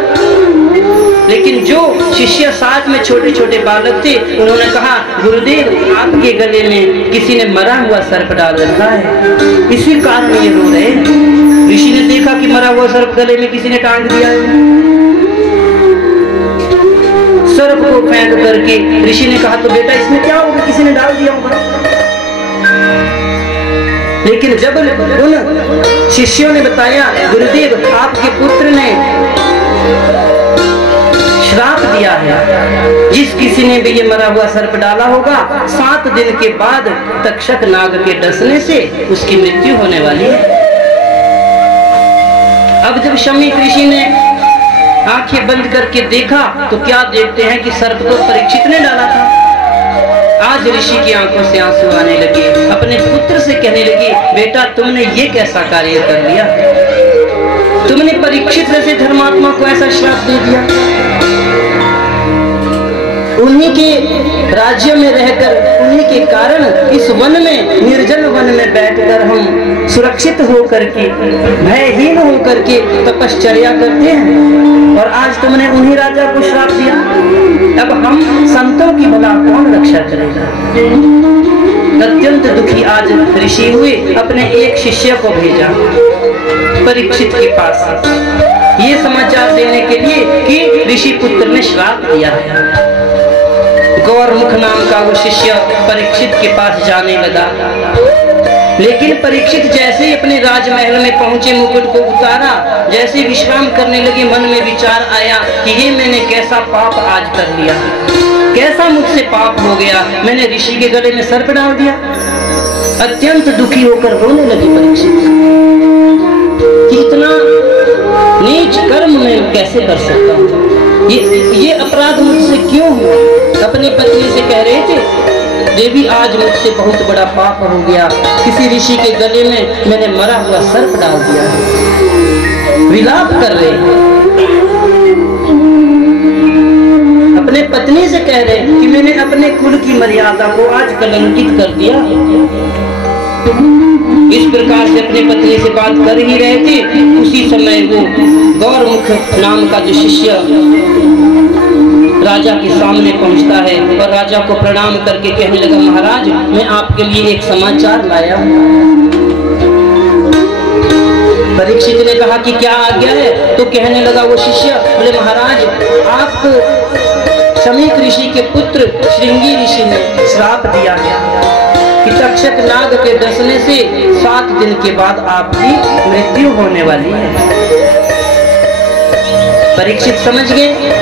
लेकिन जो शिष्य साथ में छोटे छोटे बालक थे उन्होंने कहा, गुरुदेव आपके गले में किसी ने मरा हुआ सर्प डाल रखा है, इसी कारण ये रो रहे हैं। ऋषि ने देखा कि मरा हुआ सर्प गले में किसी ने टांग दिया है। सर्प को फेंक करके ऋषि ने कहा, तो बेटा इसमें क्या होगा, किसी ने डाल दिया होगा। लेकिन जब उन शिष्यों ने बताया, गुरुदेव आपके पुत्र ने श्राप दिया है, जिस किसी ने भी ये मरा हुआ सर्प डाला होगा 7 दिन के बाद तक्षक नाग के डसने से उसकी मृत्यु होने वाली है। अब जब शमीक ऋषि ने आंखें बंद करके देखा तो क्या देखते हैं कि सर्प तो परीक्षित ने डाला था। आज ऋषि की आंखों से आंसू आने लगे, अपने पुत्र से कहने लगी, बेटा तुमने ये कैसा कार्य कर लिया, तुमने परीक्षित जैसे धर्मात्मा को ऐसा श्राप दे दिया। उन्हीं के राज्य में रहकर, उन्हीं के कारण इस वन में, निर्जल वन में बैठकर हम सुरक्षित होकर के, भयहीन होकर के तपश्चर्या करते हैं, और आज तुमने उन्हीं राजा को श्राप दिया। अब हम संतों की भला कौन रक्षा करेगा? अत्यंत दुखी आज ऋषि हुए, अपने एक शिष्य को भेजा परीक्षित के पास ये समाचार देने के लिए कि ऋषि पुत्र ने श्राप दिया है। गौरमुख नाम का वो शिष्य परीक्षित के पास जाने लगा, लेकिन परीक्षित जैसे ही अपने राजमहल में पहुंचे, मुकुट को उतारा, जैसे विश्राम करने लगे, मन में विचार आया कि ये मैंने कैसा पाप आज कर लिया, कैसा मुझसे पाप हो गया, मैंने ऋषि के गले में सर्प डाल दिया। अत्यंत दुखी होकर रोने लगे परीक्षित कि इतना नीच कर्म मैं कैसे कर सकता हूँ, ये अपराध मुझसे क्यों हुआ। अपनी पत्नी से कह रहे थे, देवी आज मुझसे बहुत बड़ा पाप हो गया, किसी ऋषि के गले में मैंने मरा हुआ सर्प डाल दिया। विलाप कर रहे, अपने पत्नी से कह रहे कि मैंने अपने कुल की मर्यादा को आज कलंकित कर दिया। इस प्रकार से अपने पत्नी से बात कर ही रहे थे, उसी समय वो गौरमुख नाम का जो शिष्य राजा के सामने पहुंचता है और राजा को प्रणाम करके कहने लगा, महाराज मैं आपके लिए एक समाचार लाया हूं। परीक्षित ने कहा कि क्या आज्ञा है? तो कहने लगा वो शिष्य, बोले महाराज आपको शमीक ऋषि के पुत्र श्रृंगी ऋषि ने श्राप दिया है कि तक्षक नाग के डसने से 7 दिन के बाद आपकी मृत्यु होने वाली है। परीक्षित समझ गए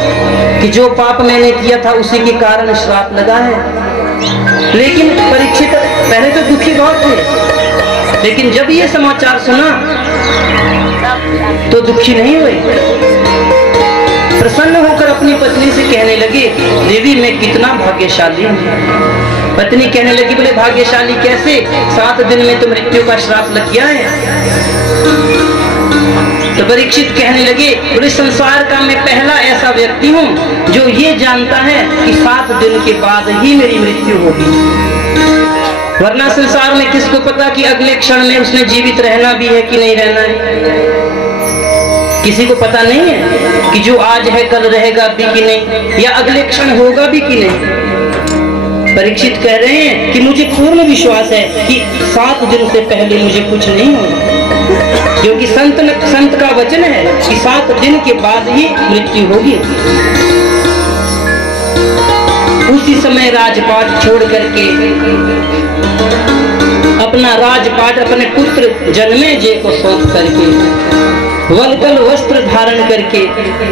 कि जो पाप मैंने किया था उसी के कारण श्राप लगा है। लेकिन परीक्षित पहले तो दुखी बहुत थे, लेकिन जब ये समाचार सुना तो दुखी नहीं हुए, प्रसन्न होकर अपनी पत्नी से कहने लगे, देवी मैं कितना भाग्यशाली हूँ। पत्नी कहने लगी, बोले भाग्यशाली कैसे, 7 दिन में तो मृत्यु का श्राप लग गया है। तो परीक्षित कहने लगे, बोले संसार का मैं पहला ऐसा व्यक्ति हूँ जो ये जानता है कि 7 दिन के बाद ही मेरी मृत्यु होगी, वरना संसार में किसको पता कि अगले क्षण में उसने जीवित रहना भी है कि नहीं रहना है। किसी को पता नहीं है कि जो आज है कल रहेगा भी कि नहीं, या अगले क्षण होगा भी कि नहीं। परीक्षित कह रहे हैं कि मुझे पूर्ण विश्वास है कि 7 दिन से पहले मुझे कुछ नहीं होगा। क्योंकि संत का वचन है कि 7 दिन के बाद ही मृत्यु होगी। उसी समय राजपाट छोड़ करके अपना राजपाट अपने पुत्र जन्मेजय को सौंप करके वल्कल वस्त्र धारण करके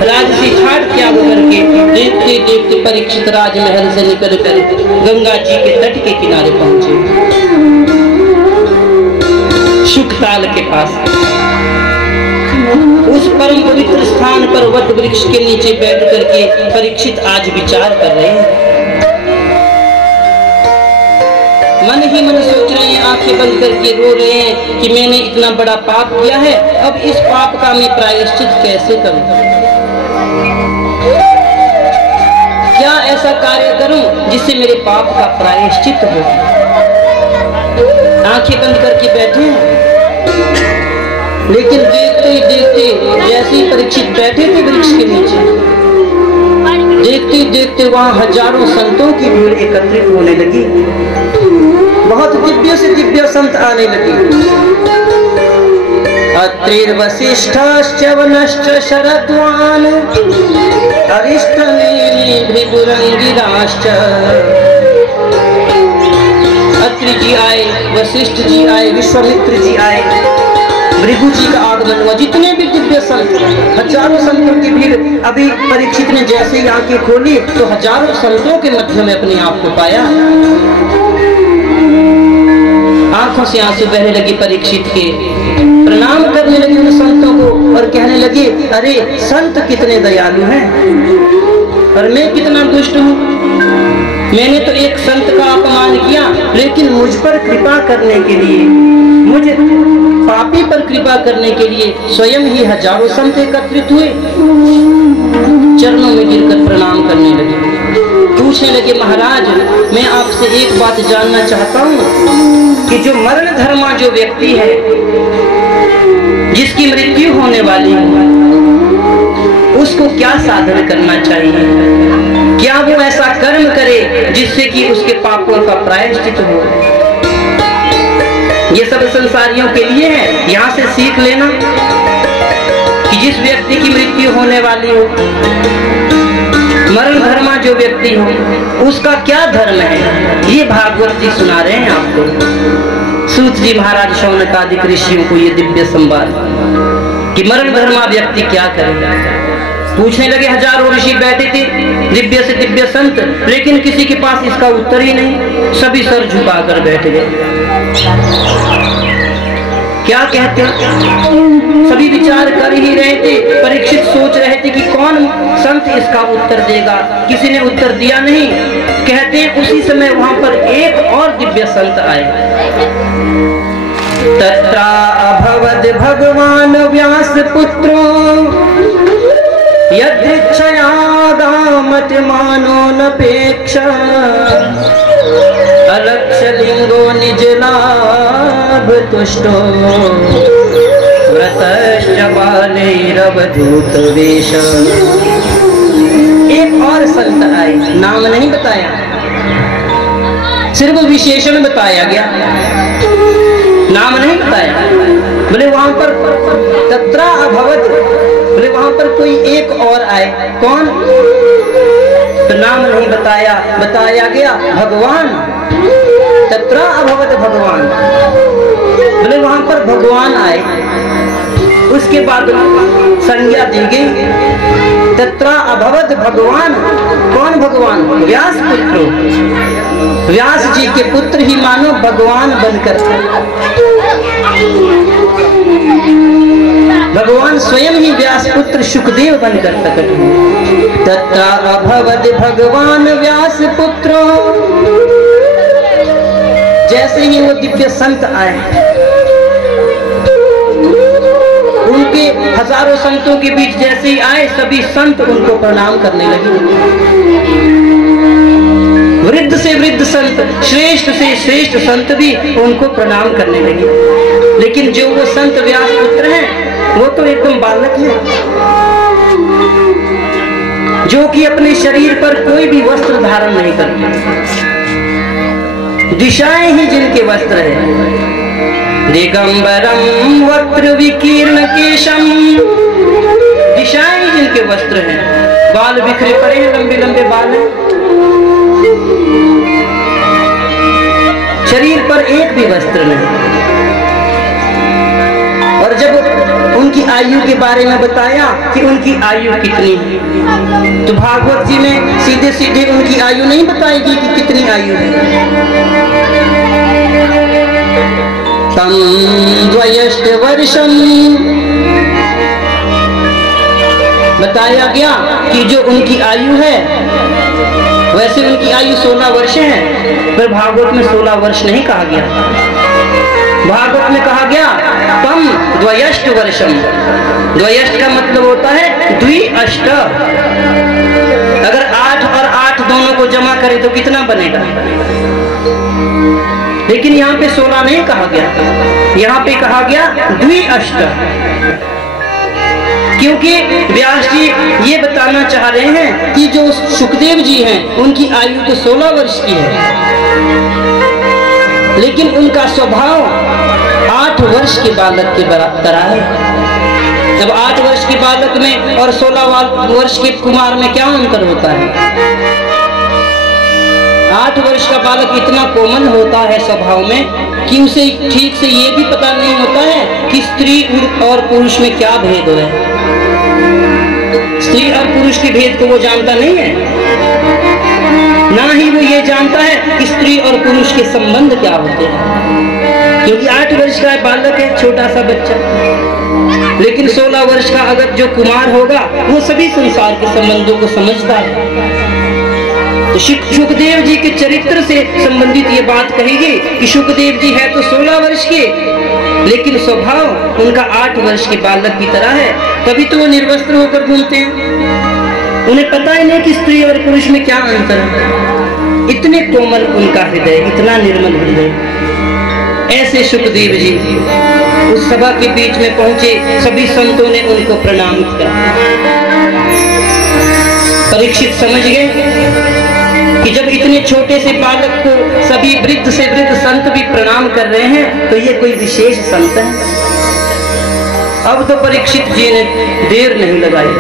राजसी ठाट त्याग करके देखते देखते परीक्षित राजमहल से निकल कर गंगा जी के तट के किनारे पहुंचे, शुकताल के पास। उस परम पवित्र स्थान पर वट वृक्ष के नीचे बैठ करके परीक्षित आज विचार कर रहे हैं। मन ही मन सोच रहे हैं, आंखें बंद करके रो रहे हैं कि मैंने इतना बड़ा पाप किया है, अब इस पाप का मैं प्रायश्चित कैसे करूं? क्या ऐसा कार्य करूं जिससे मेरे पाप का प्रायश्चित हो? आंखें बंद करके बैठे हैं, लेकिन देखते ही देखते जैसे ही परीक्षित बैठे थे वृक्ष के नीचे, देखते देखते वहां हजारों संतों की भीड़ एकत्रित होने लगी। बहुत दिव्य से दिव्य संत आने लगे। अत्रिर्वसिष्ठश्च वनश्च शरद्वान् अरिष्टनेमि भृगुरंगिराश्च। अत्रि जी आए, वशिष्ठ जी आए, विश्वामित्र जी आए, भृगु जी का आगमन हुआ। जितने भी दिव्य संत, हजारों संतों की भीड़। अभी परीक्षित ने जैसे ही आंखें खोली तो हजारों संतों के मध्य में अपने आप को पाया। आंखों से आंसू बहने लगे परीक्षित के, प्रणाम करने लगे उन संतों को और कहने लगे, अरे संत कितने दयालु हैं और मैं कितना दुष्ट हूँ। मैंने तो एक संत का अपमान किया, लेकिन मुझ पर कृपा करने के लिए, मुझे पापी पर कृपा करने के लिए स्वयं ही हजारों संत एकत्रित हुए, चरणों में गिरकर प्रणाम करने लगे। पूछने लगे, महाराज मैं आपसे एक बात जानना चाहता हूँ कि जो मरण धर्मा जो व्यक्ति है, जिसकी मृत्यु होने वाली है, उसको क्या साधन करना चाहिए? क्या वो ऐसा कर्म करे जिससे कि उसके पापों का प्रायश्चित हो? ये सब संसारियों के लिए है। यहाँ से सीख लेना कि जिस व्यक्ति की मृत्यु होने वाली हो, मरण धर्मा जो व्यक्ति हो, उसका क्या धर्म है, ये भागवत जी सुना रहे हैं आपको। सूत जी महाराज शौनक आदि ऋषियों को ये दिव्य संवाद कि मरण धर्मा व्यक्ति क्या करे। पूछने लगे, हजारों ऋषि बैठे थे, दिव्य से दिव्य संत, लेकिन किसी के पास इसका उत्तर ही नहीं। सभी सर झुकाकर बैठ गए। क्या कहते? सभी विचार कर ही रहे थे। परीक्षित सोच रहे थे कि कौन संत इसका उत्तर देगा। किसी ने उत्तर दिया नहीं। कहते उसी समय वहां पर एक और दिव्य संत आए। तत्रा अभवद भगवान व्यास पुत्रो यदृच्छयागामत मानो नपेक्षा अलक्ष लिंगो निज लाभ तुष्टो व्रतश्च बालैरवधूत वेश। एक और संत आए, नाम नहीं बताया, सिर्फ विशेषण बताया गया, नाम नहीं बताया। बोले वहां पर तत्रा अभवत, बोले वहां पर कोई एक और आए। कौन? तो नाम नहीं बताया। बताया गया भगवान। तत्रा अभवत भगवान, बोले वहां पर भगवान आए। उसके बाद संज्ञा दी गई, तत्रा अभवत भगवान। कौन भगवान? व्यास पुत्र। व्यास जी के पुत्र ही मानो भगवान बनकर थे। भगवान स्वयं ही व्यास पुत्र सुखदेव बनकर प्रकट हुए। तत्रा अभवत भगवान व्यास पुत्र। जैसे ही वो दिव्य संत आए, उनके हजारों संतों के बीच जैसे ही आए, सभी संत उनको प्रणाम करने लगे। वृद्ध से वृद्ध संत, श्रेष्ठ से श्रेष्ठ संत भी उनको प्रणाम करने लगे। लेकिन जो वो संत व्यास पुत्र हैं, वो तो एकदम बालक है, जो कि अपने शरीर पर कोई भी वस्त्र धारण नहीं करते। दिशाएं ही जिनके वस्त्र है, दिगंबरम वक्त्र विकीर्ण केशम, दिशाएं जिनके वस्त्र हैं, बाल बिखरे पड़े हैं, लंबे लंबे बाल हैं, शरीर पर एक भी वस्त्र नहीं। और जब उनकी आयु के बारे में बताया कि उनकी आयु कितनी है, तो भागवत जी में सीधे सीधे उनकी आयु नहीं बताएगी कि कितनी आयु है। तम द्वयष्ट वर्षम, बताया गया कि जो उनकी आयु है, वैसे उनकी आयु 16 वर्ष है, पर भागवत में 16 वर्ष नहीं कहा गया। भागवत में कहा गया तम द्वयष्ट वर्षम। द्वयष्ट का मतलब होता है द्विअष्ट। अगर 8 और 8 दोनों को जमा करें तो कितना बनेगा? लेकिन यहाँ पे 16 नहीं कहा गया, यहाँ पे कहा गया द्विअष्ट, क्योंकि व्यास जी ये बताना चाह रहे हैं कि जो सुखदेव जी हैं उनकी आयु तो 16 वर्ष की है, लेकिन उनका स्वभाव 8 वर्ष के बालक के तरह है। जब 8 वर्ष के बालक में और 16 वर्ष के कुमार में क्या अंतर होता है? 8 वर्ष का बालक इतना कोमल होता है स्वभाव में कि उसे ठीक से ये भी पता नहीं होता है कि स्त्री और पुरुष में क्या भेद है। स्त्री और पुरुष के भेद को वो जानता नहीं है, ना ही वो ये जानता है कि स्त्री और पुरुष के संबंध क्या होते हैं, क्योंकि 8 वर्ष का बालक है, छोटा सा बच्चा। लेकिन 16 वर्ष का अगर जो कुमार होगा वो सभी संसार के संबंधों को समझता है। तो सुखदेव जी के चरित्र से संबंधित ये बात कहेगी कि सुखदेव जी है तो 16 वर्ष के, लेकिन स्वभाव उनका 8 वर्ष के बालक की तरह है। तभी तो वो निर्वस्त्र होकर घूमते हैं, उन्हें पता ही नहीं कि स्त्री और पुरुष में क्या अंतर है। इतने कोमल उनका हृदय, इतना निर्मल हृदय। ऐसे सुखदेव जी उस सभा के बीच में पहुंचे, सभी संतों ने उनको प्रणाम किया। परीक्षित समझ गए कि जब इतने छोटे से बालक को सभी वृद्ध से वृद्ध संत भी प्रणाम कर रहे हैं तो ये कोई विशेष संत है। अब तो परीक्षित जी ने देर नहीं लगाई,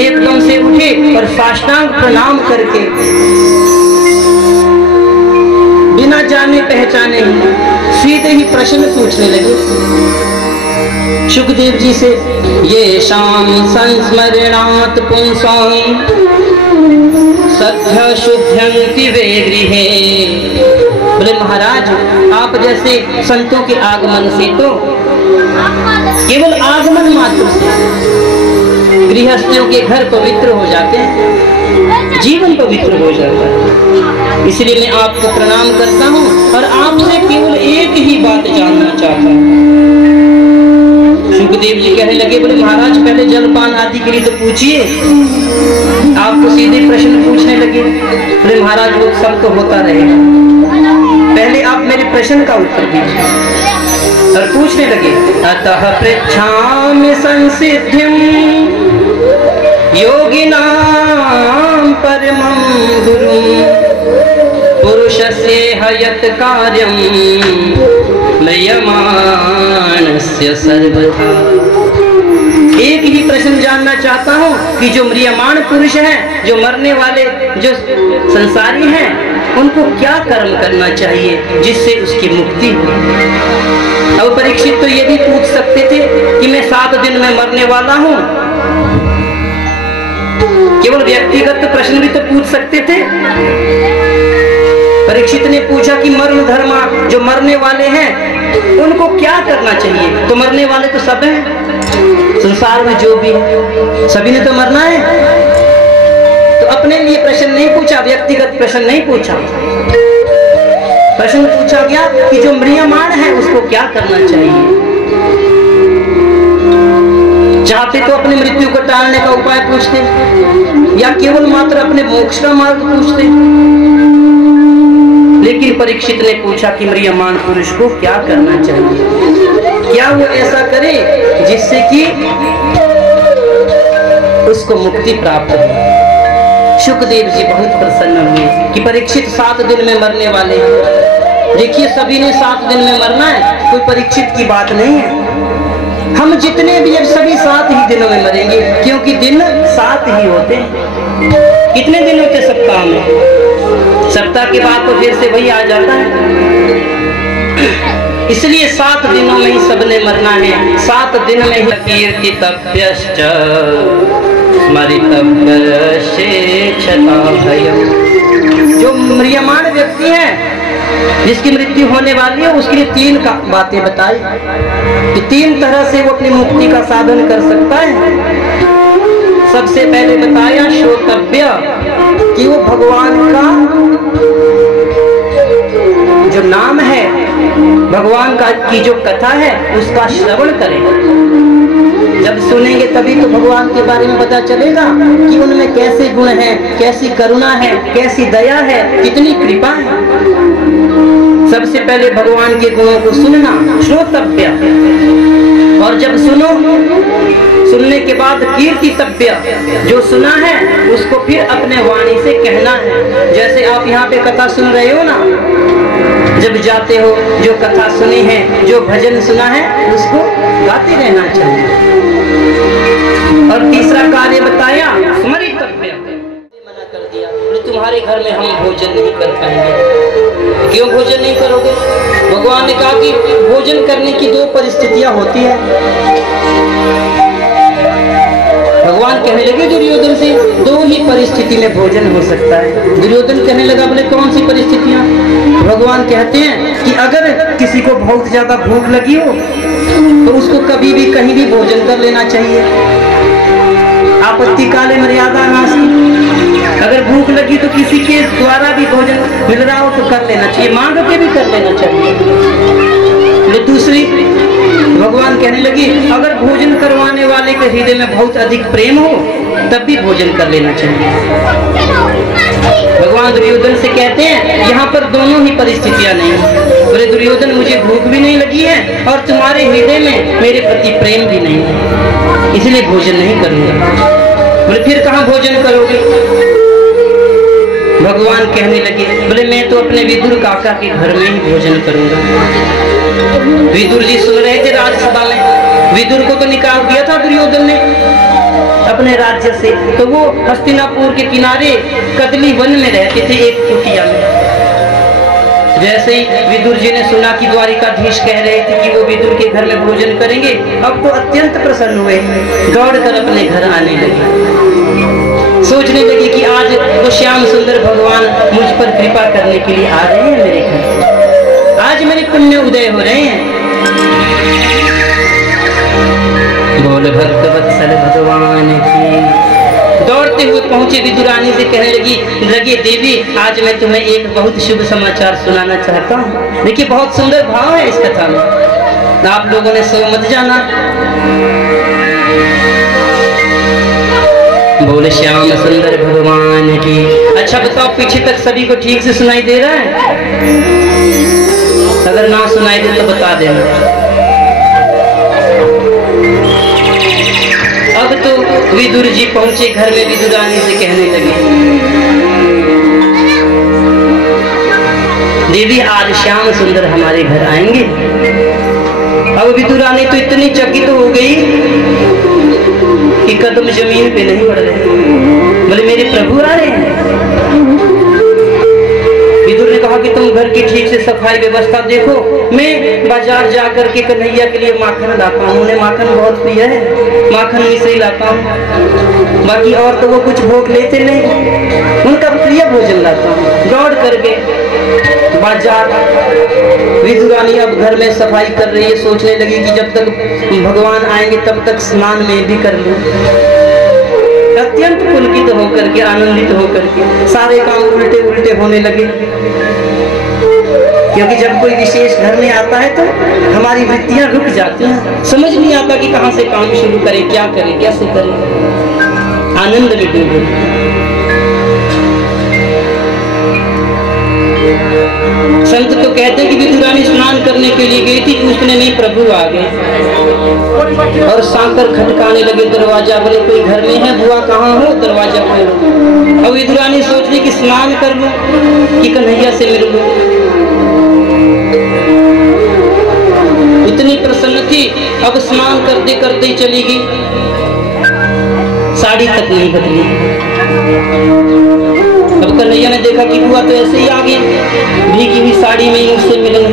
एकदम से उठे और साष्टांग प्रणाम करके बिना जाने पहचाने सीधे ही प्रश्न पूछने लगे सुखदेव जी से। ये शाम संस्मरणात् पुंसां सद्य शुद्ध्यन्ति वे गृहे। बोले महाराज, आप जैसे संतों के आगमन से तो केवल आगमन मात्र से गृहस्थियों के घर पवित्र हो जाते हैं, जीवन पवित्र हो जाता है। इसलिए मैं आपको प्रणाम करता हूँ और आपसे केवल एक ही बात जानना चाहता हूँ। सुखदेव जी कहने लगे, बोले महाराज पहले जलपान आदि के लिए तो पूछिए। आपको सीधे प्रश्न पूछने लगे। बोले महाराज वो सब तो होता रहेगा, पहले आप मेरे प्रश्न का उत्तर दीजिए। और पूछने लगे, अतः पृच्छामि संसिद्धिं योगिनां परमं गुरुं पुरुषस्य हयत् कार्यं म्रियमाणस्य सर्वथा। एक ही प्रश्न जानना चाहता हूँ कि जो म्रियमाण पुरुष हैं, जो मरने वाले, जो संसारी हैं, उनको क्या कर्म करना चाहिए जिससे उसकी मुक्ति हो। अब परीक्षित तो ये भी पूछ सकते थे कि मैं 7 दिन में मरने वाला हूँ, केवल व्यक्तिगत प्रश्न भी तो पूछ सकते थे। परीक्षित ने पूछा कि मरण धर्मा, जो मरने वाले हैं उनको क्या करना चाहिए। तो मरने वाले तो सब हैं, संसार में जो भी है सभी ने तो मरना है। तो अपने लिए प्रश्न नहीं पूछा, व्यक्तिगत प्रश्न नहीं पूछा, प्रश्न पूछा गया कि जो म्रियमाण है उसको क्या करना चाहिए। चाहते तो अपनी मृत्यु को टालने का उपाय पूछते, या केवल मात्र अपने मोक्ष का मार्ग पूछते। लेकिन परीक्षित ने पूछा कि म्रियमाण पुरुष को क्या करना चाहिए, क्या वो ऐसा करे जिससे कि उसको मुक्ति प्राप्त हो। सुखदेव जी बहुत प्रसन्न हुए कि परीक्षित 7 दिन में मरने वाले हैं। देखिए सभी ने 7 दिन में मरना है, कोई परीक्षित की बात नहीं है। हम जितने भी अब सभी 7 ही दिनों में मरेंगे, क्योंकि दिन 7 ही होते हैं। कितने दिन होते सप्ताह में? सप्ताह के बाद तो फिर से वही आ जाता है। इसलिए 7 दिनों में ही सबने मरना है। 7 दिन में ही कीर्ति तप्यश्च स्मरितव्य शेषता भयम्। जो म्रियमाण व्यक्ति है, जिसकी मृत्यु होने वाली है, उसके लिए 3 बातें बताई कि 3 तरह से वो अपनी मुक्ति का साधन कर सकता है। सबसे पहले बताया श्रोतव्य, कि वो भगवान का जो नाम है, भगवान का की जो कथा है उसका श्रवण करें। जब सुनेंगे तभी तो भगवान के बारे में पता चलेगा कि उनमें कैसे गुण हैं, कैसी करुणा है, कैसी दया है, कितनी कृपा है। सबसे पहले भगवान के गुणों को सुनना, श्रोतव्य। और जब सुनो, सुनने के बाद कीर्तितव्य, जो सुना है उसको फिर अपने वाणी से कहना है। जैसे आप यहाँ पे कथा सुन रहे हो ना, जब जाते हो जो कथा सुनी है, जो भजन सुना है, उसको गाते रहना चाहिए। और तीसरा कार्य बताया स्मरितव्य। मना कर दिया, तुम्हारे घर में हम भोजन नहीं कर पाएंगे। क्यों भोजन नहीं करोगे? भगवान ने कहा कि भोजन करने की 2 परिस्थितियां होती है। भगवान कहने लगे दुर्योधन से 2 ही परिस्थिति में भोजन हो सकता है। दुर्योधन कहने लगा, बोले कौन सी परिस्थितियां? भगवान कहते हैं कि अगर किसी को बहुत ज्यादा भूख लगी हो तो उसको कभी भी कहीं भी भोजन कर लेना चाहिए। आपत्ति काले मर्यादा नास्ति। अगर भूख लगी तो किसी के द्वारा भी भोजन मिल रहा हो तो कर लेना चाहिए, मांग के भी कर लेना चाहिए। दूसरी, भगवान कहने लगी अगर भोजन करवाने वाले के हृदय में बहुत अधिक प्रेम हो तब भी भोजन कर लेना चाहिए। भगवान दुर्योधन से कहते हैं यहाँ पर दोनों ही परिस्थितियां नहीं है। बोले दुर्योधन, मुझे भूख भी नहीं लगी है और तुम्हारे हृदय में मेरे प्रति प्रेम भी नहीं है, इसलिए भोजन नहीं करूंगा। बोले फिर कहाँ भोजन करोगे? भगवान कहने लगे, बोले मैं तो अपने विदुर काका के घर में ही भोजन करूंगा। विदुर जी सुन रहे थे राज्यसभा में। विदुर को तो निकाल दिया था दुर्योधन ने अपने राज्य से, तो वो हस्तिनापुर के किनारे कदली वन में रहते थे, एक कुटिया में। जैसे ही विदुर जी ने सुना कि द्वारिकाधीश कह रहे थे कि वो विदुर के घर में भोजन करेंगे, अब तो अत्यंत प्रसन्न हुए, दौड़कर अपने घर आने लगे। सोचने लगे कि आज वो श्याम सुंदर भगवान मुझ पर कृपा करने के लिए आ रहे हैं मेरे घर, आज मेरे पुण्य उदय हो रहे हैं। बोल भक्त वत्सल भगवान की। दौड़ते हुए पहुंचे विदुरानी से कहने लगे देवी, आज मैं तुम्हें एक बहुत शुभ समाचार सुनाना चाहता हूँ। देखिए बहुत सुंदर भाव है इस कथा में, आप लोगों ने सो मत जाना। बोल श्याम सुंदर भगवान की। अच्छा बताओ पीछे तक सभी को ठीक से सुनाई दे रहा है? अगर ना सुनाई दे तो बता देना। अब तो विदुर जी पहुंचे घर में, विदुरानी से कहने लगे देवी आज श्याम सुंदर हमारे घर आएंगे। अब विदुरानी तो इतनी चकित हो गई कि कदम जमीन पे नहीं पड़ रहे। बोले मेरे प्रभु आ रहे हैं। विदुर ने कहा कि तुम घर की ठीक से सफाई व्यवस्था देखो, मैं बाजार जाकर के कन्हैया के लिए माखन लाता हूँ, उन्हें माखन बहुत प्रिय है, माखन मिश्री लाता हूँ। बाकी और तो वो कुछ भोग लेते नहीं, उनका प्रिय भोजन लाता हूँ। दौड़ करके बाजार विदुरानी अब घर में सफाई कर रही है। सोचने लगी कि जब तक भगवान आएंगे तब तक स्नान में भी कर लूं। अत्यंत पुलकित होकर के, आनंदित होकर के सारे काम उल्टे उल्टे होने लगे, क्योंकि जब कोई विशेष घर में आता है तो हमारी वृत्तियां रुक जाती हैं, समझ नहीं आता कि कहां से काम शुरू करें, क्या करें, कैसे करें। आनंद में डूबे। संत तो कहते हैं कि विदुरानी स्नान करने के लिए गई थी, उतने में प्रभु आ गए और सांकर खटकाने लगे दरवाजा। बोले कोई घर में है? बुआ कहाँ हो? दरवाजा खोलो। अब विदुरानी सोच रही कि स्नान कर लूं कि कन्हैया से मिल लूं। इतनी प्रसन्न थी, अब स्नान करते करते ही चली गई, साड़ी तक नहीं बदली। अब कन्हैया ने देखा कि बुआ तो ऐसे ही आ गई, भीगी हुई साड़ी में ही उससे मिलने।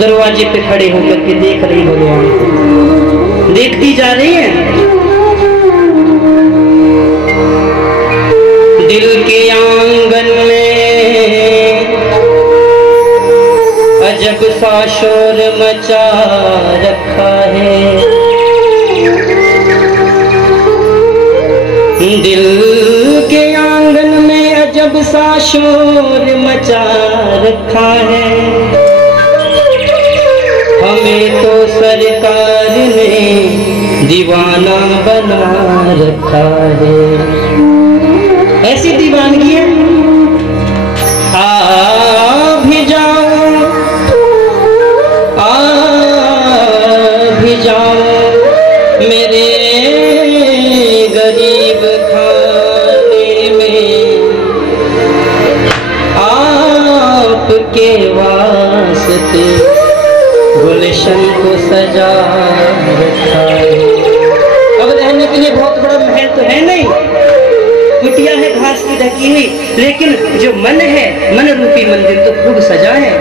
दरवाजे पे खड़े होकर के देख रही भगवान को, देखती जा रही है। दिल के आंगन में अजब सा शोर मचा रखा है, दिल के आंगन में अजब सा शोर मचा रखा है। हमें तो सरकार ने दीवाना बना रखा है। ऐसी दीवानगी है। आ भी जाओ, आ भी जाओ मेरे गरीब खाने में, आपके वास्ते गुलशन को सजा रखा है। अब रहने के लिए बहुत बड़ा महल तो है नहीं, कुटिया है घास की ढकी हुई, लेकिन जो मन है, मन रूपी मंदिर तो खूब सजा है।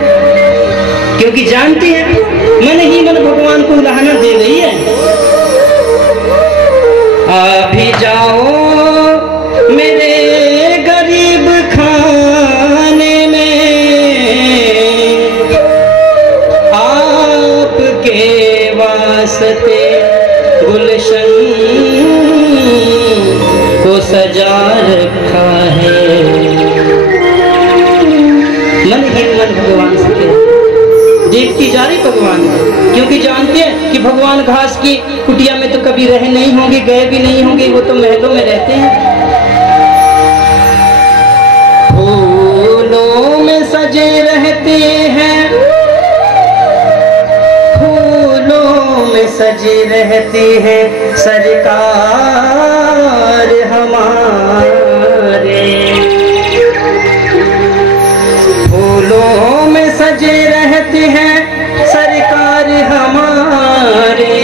क्योंकि जानते हैं मन ही मन भगवान को उलाहना दे रही है। आ भी जाओ मेरे गरीब खाने में, आपके वास्ते गुलशन को सजा रखा है। मन ही मन भगवान से देखती जा रही भगवान, क्योंकि जानते हैं कि भगवान घास की कुटिया में तो कभी रहे नहीं होंगे, गए भी नहीं होंगे, वो तो महलों में रहते हैं। फूलों में सजे रहते हैं, फूलों में सजे रहते हैं सरकार हमारे, फूलों में सजे रहते हैं सरकार हमारे।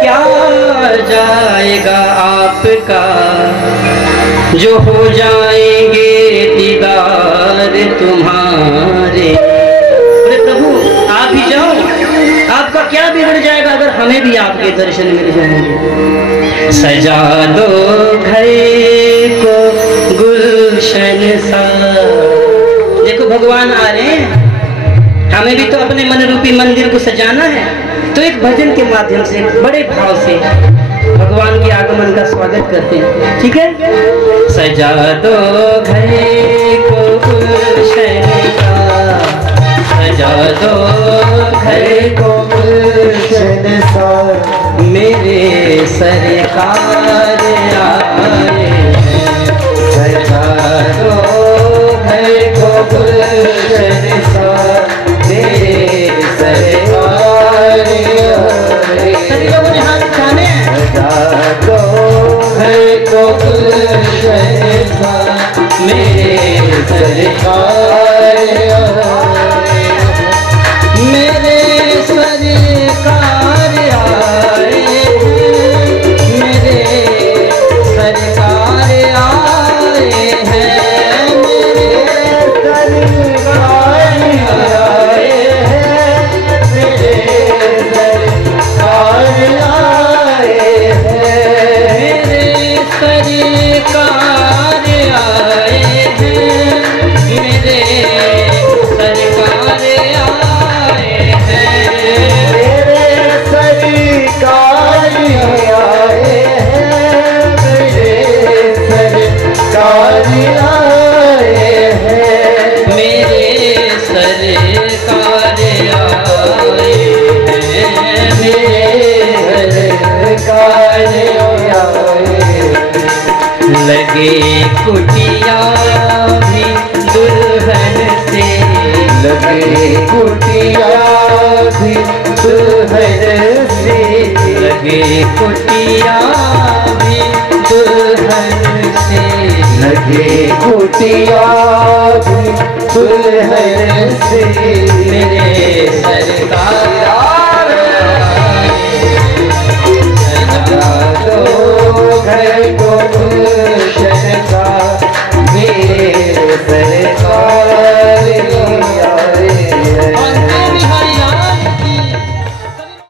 क्या जाएगा आपका जो हो जाएंगे दीदार तुम्हारे। अरे प्रभु आप ही जाओ, आपका क्या बिगड़ जाएगा अगर हमें भी आपके दर्शन मिल जाएंगे। सजा दो घर को गुलशन सा। देखो भगवान आ रहे हैं, हमें भी तो अपने मन रूपी मंदिर को सजाना है। तो एक भजन के माध्यम से बड़े भाव से भगवान के आगमन का स्वागत करते हैं। ठीक है? सजा दो घर को गुलशन सा, सजा दो घर को गुलशन सा, मेरे सरकार आए हैं। सजा दो घर को गुलशन सा, मेरे सरकार आए। सभी लोगों ने हाथ उठाने। सजा दो घर को गुलशन सा, मेरे सरकार आए, मेरे सरकार आए, मेरे सरकार आए हैं, मेरे सरकार आए हैं, मेरे सरकार आए हैं, मेरे सरकार आए हैं, मेरे सरकार आए हैं, मेरे सरकार आए हैं, मेरे सरकार आए हैं, मेरे सरकार आए हैं, मेरे सरकार आए। लगे कुटिया भी दुल्हन से, लगे कुटिया लगे कुटिया भी दुल्हन से, लगे कुटिया भी दुल्हन से, मेरे सर